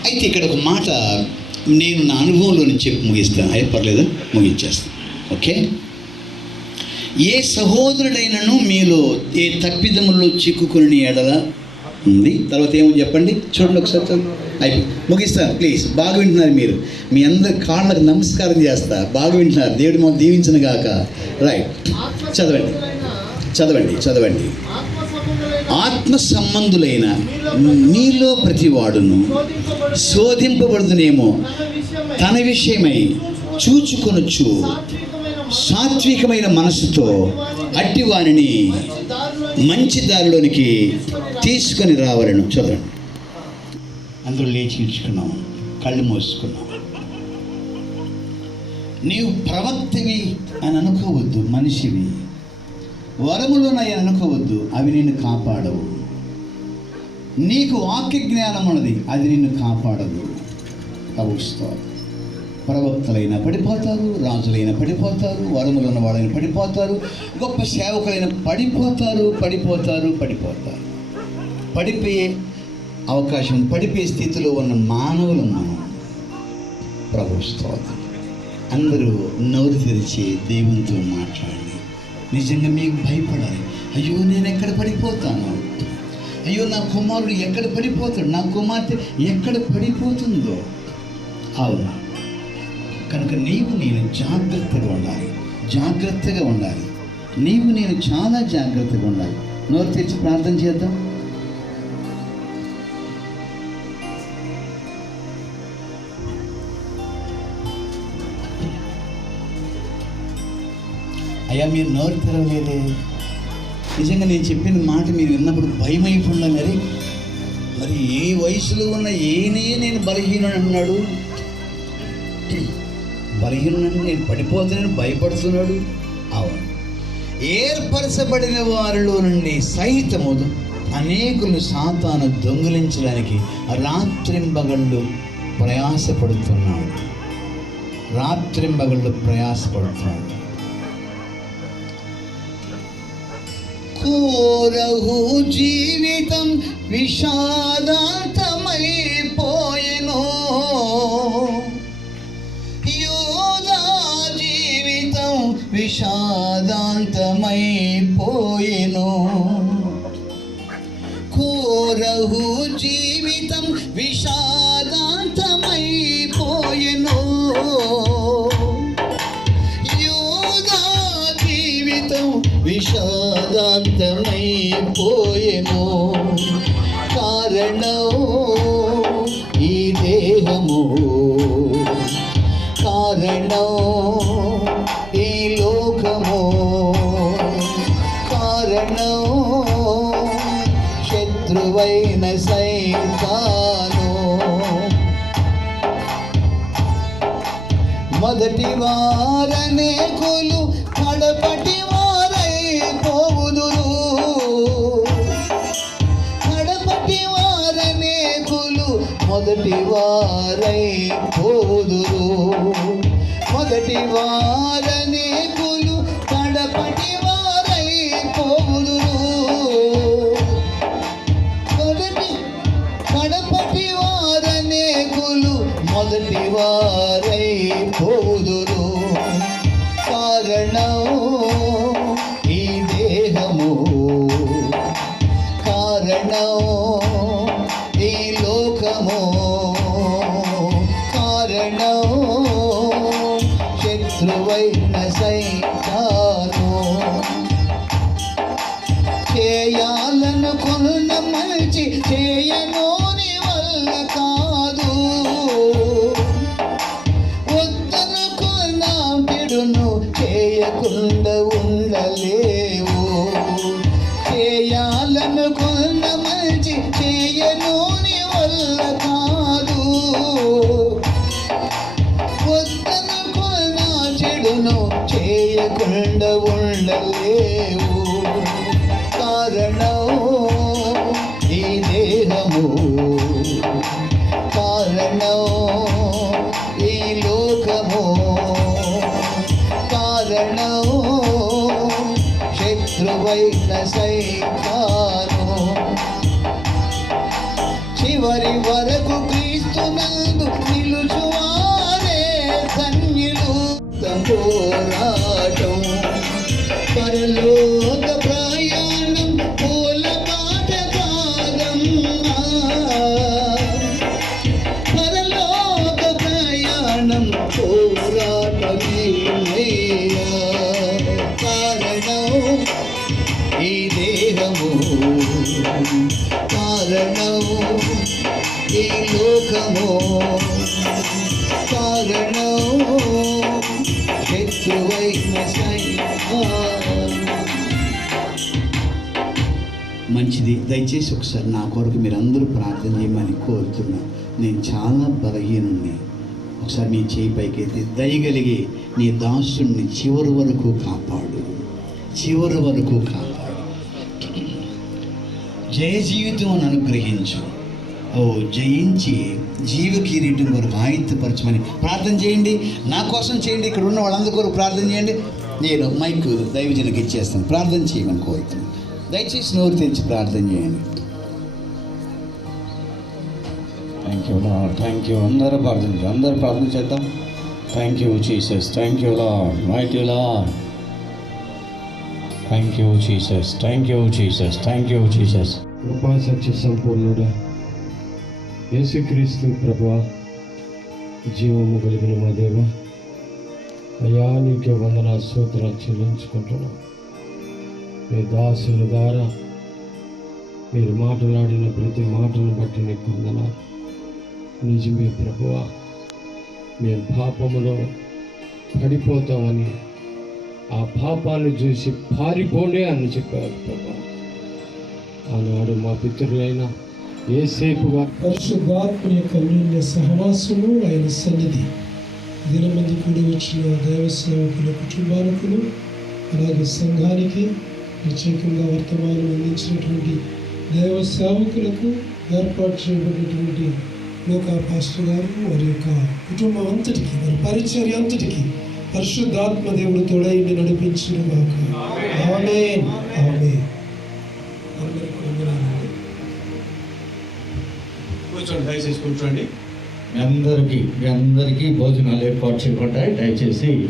అయితే ఇక్కడ ఒక మాట నేను నా అనుభవంలో చెప్పి ముగిస్తాను. అయ్యే పర్లేదు, ముగించేస్తాను. ఓకే. ఏ సహోదరుడైనను మీలో ఏ తప్పిదముల్లో చిక్కుకుని ఎడల ఉంది. తర్వాత ఏమని చెప్పండి, చూడండి ఒకసారి. అయిపోయి ముగిస్తాను. ప్లీజ్ బాగా వింటున్నారు మీరు. మీ అందరి కాళ్ళకు నమస్కారం చేస్తా. బాగా వింటున్నారు. దేవుడి మనం దీవించను గాక. రైట్, చదవండి. ఆత్మ సంబంధులైన మీలో ప్రతి వాడును శోధింపబడుతునేమో తన విషయమై చూచుకొనొచ్చు సాత్వికమైన మనసుతో అట్టి వారిని మంచి దారిలోనికి తీసుకొని రావాలను. చదవండి. అందరూ లేచి ఇచ్చుకున్నాం, కళ్ళు మూసుకున్నాం. నీవు ప్రవక్తవి అని అనుకోవద్దు, మనిషివి. వరములున్నాయి అనుకోవద్దు, అవి నిన్ను కాపాడవు. నీకు వాక్య జ్ఞానం ఉన్నది, అది నిన్ను కాపాడదు. కవుస్తారు. ప్రవక్తలైనా పడిపోతారు, రాజులైనా పడిపోతారు, వరములున్న వాళ్ళైనా పడిపోతారు, గొప్ప సేవకులైన పడిపోతారు. పడిపోయే అవకాశం, పడిపోయే స్థితిలో ఉన్న మానవులు మనం. ప్రభు స్తోత్రం. అందరూ నోరు తెరిచి దేవునితో మాట్లాడండి. నిజంగా మీకు భయపడాలి. అయ్యో నేను ఎక్కడ పడిపోతాను, అయ్యో నా కుమారుడు ఎక్కడ పడిపోతాడు, నా కుమార్తె ఎక్కడ పడిపోతుందో. అవును, కనుక నీవు నేను జాగ్రత్తగా ఉండాలి. నీవు నేను చాలా జాగ్రత్తగా ఉండాలి. నోరు తెరిచి ప్రార్థన చేద్దాం. అయ్యా మీరు నోరు తెరవలేదే. నిజంగా నేను చెప్పిన మాట మీరు విన్నప్పుడు భయం అయిపోయిందని, మరి ఏ వయసులో ఉన్న ఏనే నేను బలహీనుడు అన్నాడు, బలహీనుడు నేను పడిపోతానని భయపడుతున్నాడు. అవును, ఏర్పరచబడిన వారిలో నుండి సైతము అనేకులు సాతాను దొంగిలించడానికి రాత్రింబగళ్ళు ప్రయాసపడుతున్నాడు. కోరహు జీవితం విషాదాంతమైపోయెను, యోధా జీవితం విషాదాంతమైపోయెను. కోరహు జీవితం విషాదాంతమైపోయెను, యోధా జీవితం విషాదాంతమైపోయెను. కారణం ఈ దేహము, కారణం ఈ లోకము, కారణం శత్రువైన సైతాను. మొదటి వారనేకులు కడపటి వారైపోవుదురు, కడపటి వారనేకులు మొదటి వారైపోదురు. మొదటి వారనేకులు కడపటి వారైపోవుదురు, కడపటి వారనేకులు మొదటి వారైపోదురు. కారణం ఈ దేహము, కారణం ఈ లోకము, కారణం శత్రువైన సైతాను. చేయాలనుకున్న మంచి చేయనోని వల్ల కాదు, వద్దనుకున్న చెడును చేయకుండా ఉండలేవు. చేయాలనుకున్న మంచి చేయనోని వల్ల కాదు, వద్దనుకున్న చెడును చేయకుండా ఉండలేవు. కారణం ఈ దేహము, కారణం ఈ లోకము, కారణం శత్రువైన సైతాను. చివరి వరకు క్రీస్తునందు నిలుచువారే ధన్యులు. పోరాటం పరలోక ప్రయాణం పూలపాట కాదమ్మా, పరలోక ప్రయాణం పోరాటమేనయ్యా. కారణం ఈ దేహము, కారణం ఈ లోకము, కారణం శత్రువైన సైతాను. మంచిది, దయచేసి ఒకసారి నా కొరకు మీరు అందరూ ప్రార్థన చేయమని కోరుతున్నాను. నేను చాలా బలహీనుణ్ణి. ఒకసారి నీ చేయి పైకైతే దయగలిగి నీ దాసుని చివరి వరకు కాపాడు, చివరి వరకు కాపాడు. జయ జీవితం అనుగ్రహించు. ఓ జయించి జీవ కిరీటం వరకు ఆయుత్తపరచమని ప్రార్థన చేయండి. నా కోసం చేయండి, ఇక్కడ ఉన్న వాళ్ళందరి కొరకు ప్రార్థన చేయండి. నేను మైక్ దైవజనులకు ఇచ్చేస్తాను, ప్రార్థన చేయమని కోరుతున్నాను. దయచేసి నోరు తెరిచి ప్రార్థన చేయండి. Thank you lord, thank you. అందరూ ప్రార్థన చేద్దాం. Thank you Jesus, thank you lord, mighty lord. Thank you Jesus, thank you Jesus, thank you Jesus. కృపా సత్య సంపూర్ణుడా యేసుక్రీస్తు ప్రభువా, జీవము కలిగిన మా దేవ, అయ్యా నీకే వందన స్తోత్రాలు చెల్లించుకుంటున్నాం. మీ దాసుల ద్వారా మీరు మాట్లాడిన ప్రతి మాటను బట్టి నీకు వందనాలు. నిజమే ప్రభువా, మేము పాపములో పడిపోతామని ఆ పాపాన్ని చూసి పారిపోండి అని చెప్పారు ప్రభా. ఆనాడు మా పితరులైన యేసేపుగా పరిశుద్ధాత్మ యొక్క అన్యోన్య సహవాసము ఆయన సన్నిధి దినమందు కూడి వచ్చిన దైవ సేవకుల కుటుంబాలకు అలాగే సంఘానికి ప్రత్యేకంగా వర్తమానం అందించినటువంటి దైవ సేవకులకు ఏర్పాటు చేయబడినటువంటి లోకా పాస్టర్ గారు వారి యొక్క కుటుంబం అంతటికి వారి పరిచర్య అంతటికి పరిశుద్ధాత్మ దేవుడు తోడైండి నడిపించిన గాక. ఆమేన్. ఆమేన్. అందరికీ వందనాలండి. కూర్చోండి, దయచేసి కూర్చోండి. మీ అందరికీ భోజనాలు ఏర్పాటు చేయబడ్డాయి. దయచేసి